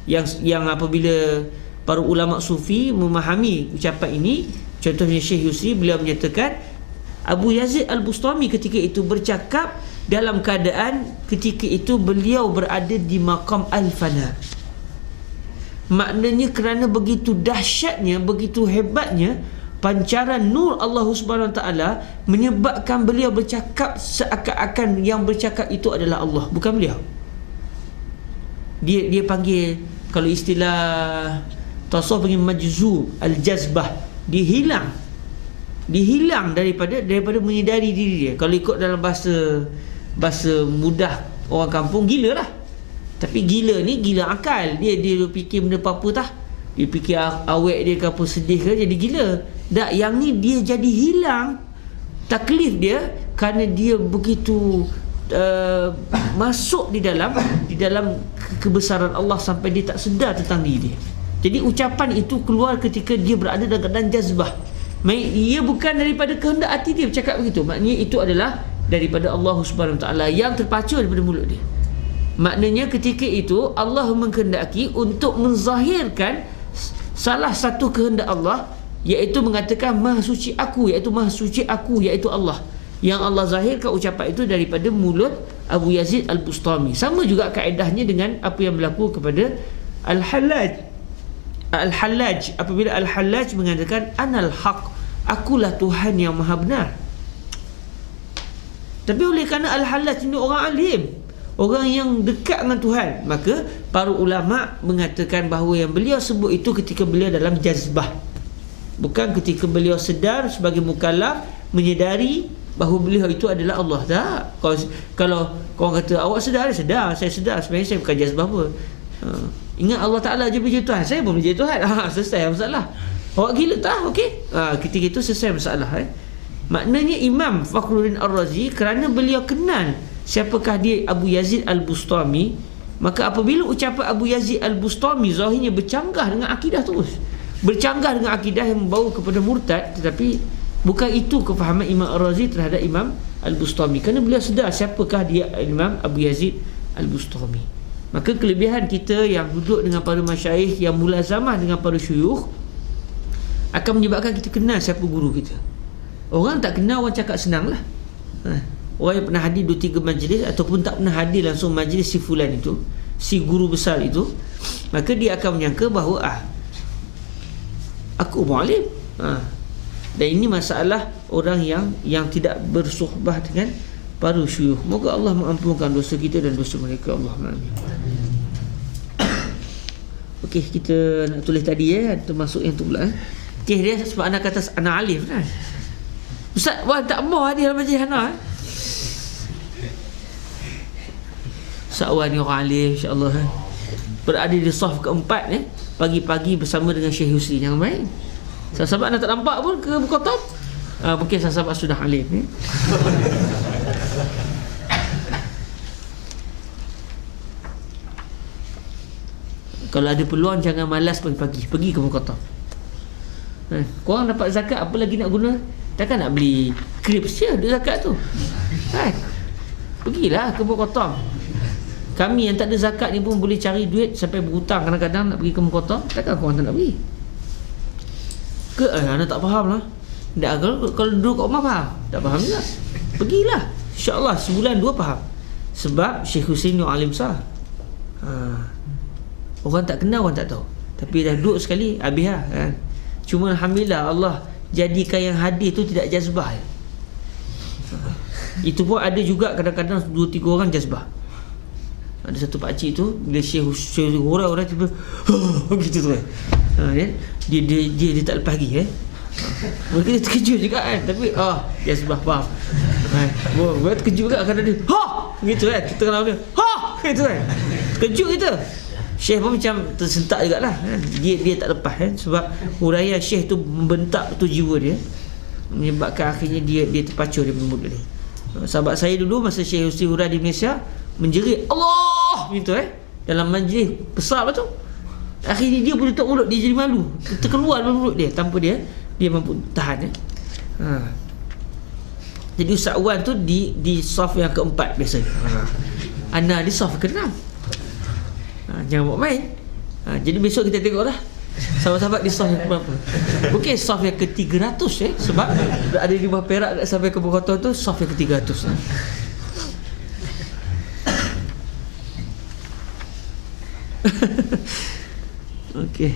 Yang apabila para ulama sufi memahami ucapan ini, contohnya Syekh Yusri, beliau menyatakan Abu Yazid Al-Bustami ketika itu bercakap dalam keadaan ketika itu beliau berada di maqam al-fana. Maknanya kerana begitu dahsyatnya, begitu hebatnya pancaran nur Allah Subhanahu Wa Taala menyebabkan beliau bercakap seakan-akan yang bercakap itu adalah Allah, bukan beliau. Dia panggil, kalau istilah tasawuf panggil majzub, al-jazbah. Dia hilang daripada menyedari diri dia. Kalau ikut dalam bahasa mudah orang kampung, gila lah. Tapi gila ni gila akal. Dia fikir benda apa-apa tah. Dia fikir awet dia ke apa, sedih ke, jadi gila. Tak, yang ni dia jadi hilang taklif dia kerana dia begitu masuk di dalam kebesaran Allah sampai dia tak sedar tentang diri dia. Jadi ucapan itu keluar ketika dia berada dalam keadaan jazbah. Ia bukan daripada kehendak hati dia bercakap begitu. Maknanya itu adalah daripada Allah Subhanahu Wa Taala yang terpacu daripada mulut dia. Maknanya ketika itu Allah menghendaki untuk menzahirkan salah satu kehendak Allah, iaitu mengatakan maha suci aku, iaitu Allah. Yang Allah zahirkan ucapan itu daripada mulut Abu Yazid Al-Bustami. Sama juga kaedahnya dengan apa yang berlaku kepada Al-Hallaj apabila Al-Hallaj mengatakan anal haq, akulah Tuhan yang maha benar. Tapi oleh kerana Al-Hallaj ini orang alim, orang yang dekat dengan Tuhan, maka para ulama mengatakan bahawa yang beliau sebut itu ketika beliau dalam jazbah, bukan ketika beliau sedar sebagai mukallaf menyedari bahawa beliau itu adalah Allah. Tak. Kalau korang kata awak sedar, saya sedar sebenarnya saya bukan jazbah apa. Ingat Allah Ta'ala je menjadi Tuhan, saya pun menjadi Tuhan. Selesai masalah. Awak gila tak? Okey. Ketika itu selesai masalah. Maknanya Imam Fakhruddin Ar-Razi, kerana beliau kenal siapakah dia Abu Yazid Al-Bustami, maka apabila ucapan Abu Yazid Al-Bustami zahirnya bercanggah dengan akidah terus, bercanggah dengan akidah yang membawa kepada murtad, tetapi bukan itu kefahaman Imam Ar-Razi terhadap Imam Al-Bustami, kerana beliau sedar siapakah dia Imam Abu Yazid Al-Bustami. Maka kelebihan kita yang duduk dengan para masyayikh, yang mulazamah dengan para syuyukh, akan menyebabkan kita kenal siapa guru kita. Orang tak kenal, orang cakap senang lah. Orang yang pernah hadir 2-3 majlis ataupun tak pernah hadir langsung majlis si fulan itu, si guru besar itu, maka dia akan menyangka bahawa aku mu'alim. Dan ini masalah orang yang tidak bersuhbah dengan para syuyukh. Moga Allah mengampunkan dosa kita dan dosa mereka. Allahumma amin. Okey, kita nak tulis tadi termasuk yang tu pula. Okey, dia sebab anak kata anak alif kan. Ustaz, wah tak mau hadir dalam majlis anak. Ustaz Wan ni orang alif, insya-Allah berada di saf keempat pagi-pagi bersama dengan Syekh Husni yang baik. Sahabat anak tak nampak pun ke Bukotom. Mungkin sahabat sudah alif ni. Kalau ada peluang jangan malas pagi-pagi pergi ke Bukotom. Korang dapat zakat, apa lagi nak guna? Takkan nak beli krips je ada zakat tu. Pergilah ke Bukotom. Kami yang tak ada zakat ni pun boleh cari duit sampai berhutang kadang-kadang nak pergi ke Bukotom. Takkan korang tak nak pergi? Ke anak tak faham lah. Kalau duduk kat rumah faham? Tak faham juga. Pergilah. InsyaAllah sebulan 2 faham. Sebab Syekh Husin ni alim besar. Orang tak kenal, orang tak tahu. Tapi dah duduk sekali, habis lah kan. Cuma alhamdulillah Allah jadikan yang hadir tu tidak jazbah. Itu pun ada juga kadang-kadang 2-3 orang jazbah. Ada satu pakcik tu, bila Syekh orang tiba gitu tu kan. Dia tak lepas lagi Mungkin dia terkejut juga kan. Tapi jazbah faham. Buat terkejut juga kerana dia gitu kan. Kita kenal dia gitu kan. Terkejut kita. Syekh pun macam tersentak jugalah dia tak lepas sebab huraian Syekh tu membentak tu jiwa dia, menyebabkan akhirnya dia terpacu daripada mulut dia. Sahabat saya dulu masa Syekh Husni hurai di Malaysia menjerit Allah gitu dalam majlis besar tu, akhirnya dia boleh tutup mulut, dia jadi malu, terkeluar dalam mulut dia tanpa dia mampu tahan Jadi Ustaz Wan tu di saf yang keempat biasanya. Ana di saf ke-6. Jangan buat main. Jadi besok kita tengoklah Sahabat-sahabat di saf yang berapa? Mungkin saf yang ke-300 sebab ada 5 perak nak sampai ke Bukota tu, saf yang ke-300. Okey.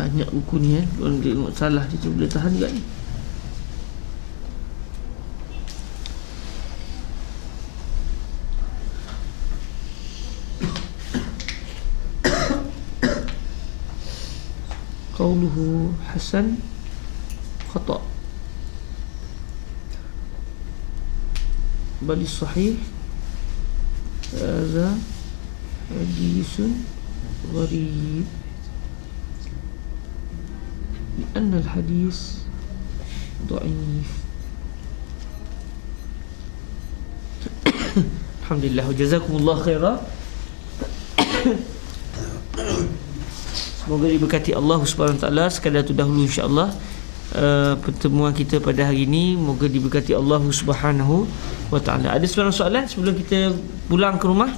Banyak buku ni kalau tengok salah dia tu boleh tahan juga ni. Qauluhu hasan khata' bal sahih hadza hadisun gharib لأن الحديث ضعيف. Alhamdulillah, jazakumullah khairan. Semoga diberkati Allah Subhanahu Wa Taala. Sekadar itu dahulu insya-Allah pertemuan kita pada hari ini, moga diberkati Allah Subhanahu Wa Taala. Ada soalan sebelum kita pulang ke rumah?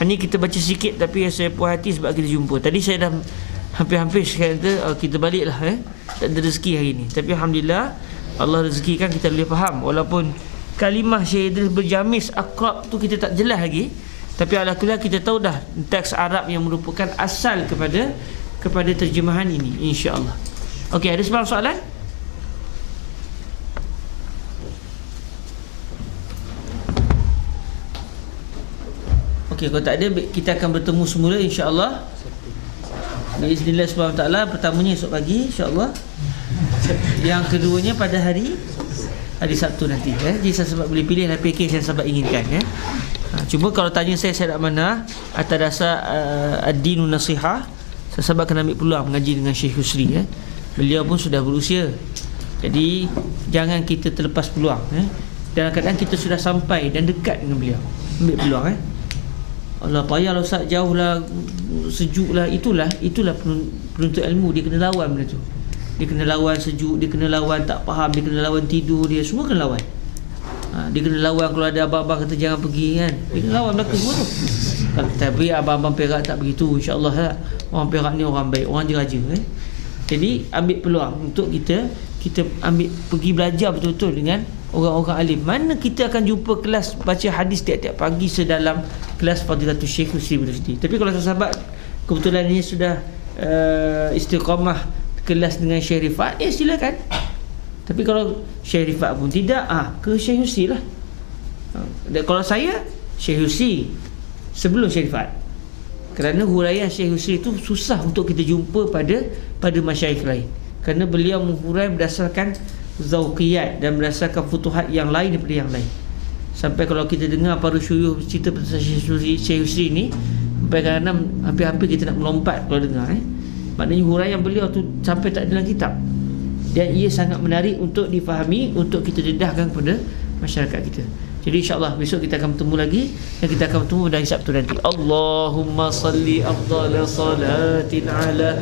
Hanya kita baca sikit, tapi saya puas hati sebab kita jumpa. Tadi saya dah hampir-hampir kata kita baliklah tak ada rezeki hari ni. Tapi alhamdulillah Allah rezekikan kita boleh faham, walaupun kalimah Syekh Idris berjamis akrab tu kita tak jelas lagi, tapi alhamdulillah kita tahu dah teks Arab yang merupakan asal kepada terjemahan ini, insya-Allah. Okey, ada sebarang soalan? Okey, kalau tak ada kita akan bertemu semula insya-Allah. Bismillah subhanahu wa ta'ala. Pertamanya esok pagi insya-Allah. Yang keduanya pada hari Sabtu nanti Jadi saya sebab boleh pilih lah package yang sahabat inginkan Cuma kalau tanya saya nak mana atas dasar ad-dinun nasihah, saya sahabat kena ambil peluang mengaji dengan Syekh Husri Beliau pun sudah berusia, jadi jangan kita terlepas peluang Dalam keadaan kita sudah sampai dan dekat dengan beliau, ambil peluang Allah payahlah Ustaz, jauh lah, sejuk lah. Itulah penuntut ilmu. Dia kena lawan benda tu. Dia kena lawan sejuk, dia kena lawan tak faham, dia kena lawan tidur, dia semua kena lawan. Dia kena lawan kalau ada abang-abang kata jangan pergi kan. Dia kena lawan belakang semua tu. Tapi abang-abang Perak tak begitu, insya-Allah orang Perak ni orang baik, orang diraja Jadi ambil peluang untuk kita ambil pergi belajar betul-betul dengan orang-orang alim. Mana kita akan jumpa kelas baca hadis tiap-tiap pagi sedalam kelas Fadilatul Syekh Husri bin Rashidi. Tapi kalau sahabat kebetulan ini sudah istiqamah kelas dengan Syekh Rifat, silakan. Tapi kalau Syekh Rifat pun tidak, ke Syekh Husri lah. Kalau saya Syekh Husri sebelum Syekh Rifat. Kerana huraian Syekh Husri itu susah untuk kita jumpa pada masyayikh lain. Kerana beliau menghurai berdasarkan zauqiyat dan berdasarkan futuhat yang lain daripada yang lain. Sampai kalau kita dengar para syuyukh cerita pasal Syekh Husri ni, sampai kadang-kadang hampir-hampir kita nak melompat kalau dengar Maknanya huraian beliau tu sampai tak ada dalam kitab. Dan ia sangat menarik untuk difahami, untuk kita dedahkan kepada masyarakat kita. Jadi insya-Allah besok kita akan bertemu lagi, dan kita akan bertemu pada hari Sabtu nanti. Allahumma salli afdhala salatin ala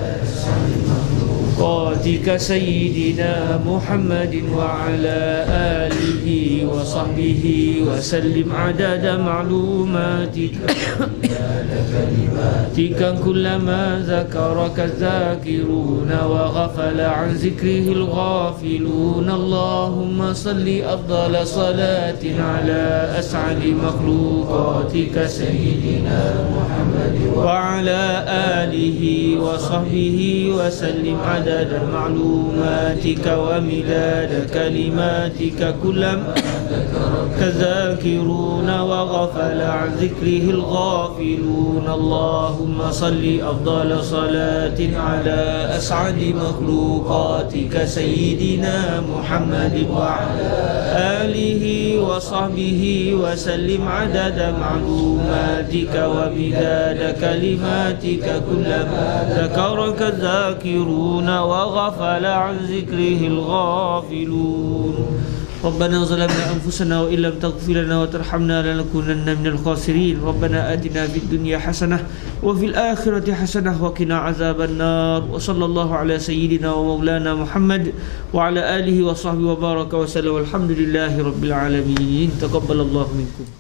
qatika sayyidina Muhammadin wa ala alihi wa sahbihi wa sallim adada ma'lumatika tika kullama zakaraka zakiruna wa ghafala an zikrihil ghafilun. Allahumma salli afdhala salatin ala as'ali makhluqatika sayyidina Muhammadin wa ala alihi wa sahbihi wa sallim عدد معلوماتك ومداد كلماتك كلما كذاكرون وغفل عن ذكره الغافلون. اللهم صل أفضل صلاة على أسعد مخلوقاتك سيدنا محمد وعلى آله وصحبه وسلم عدد معلوماتك ومداد كلماتك كلما ذكرك الذاكرون وغفل عن ذكره الغافلون. ربنا ظلمنا أنفسنا وإن لم تغفر لنا وترحمنا لنكونن من الخاسرين. ربنا آتنا في الدنيا حسنة وفي الآخرة حسنة وقنا عذاب النار. وصلى الله على سيدنا ومولانا محمد وعلى آله وصحبه وبارك وسلم والحمد لله رب العالمين. تقبل الله منكم.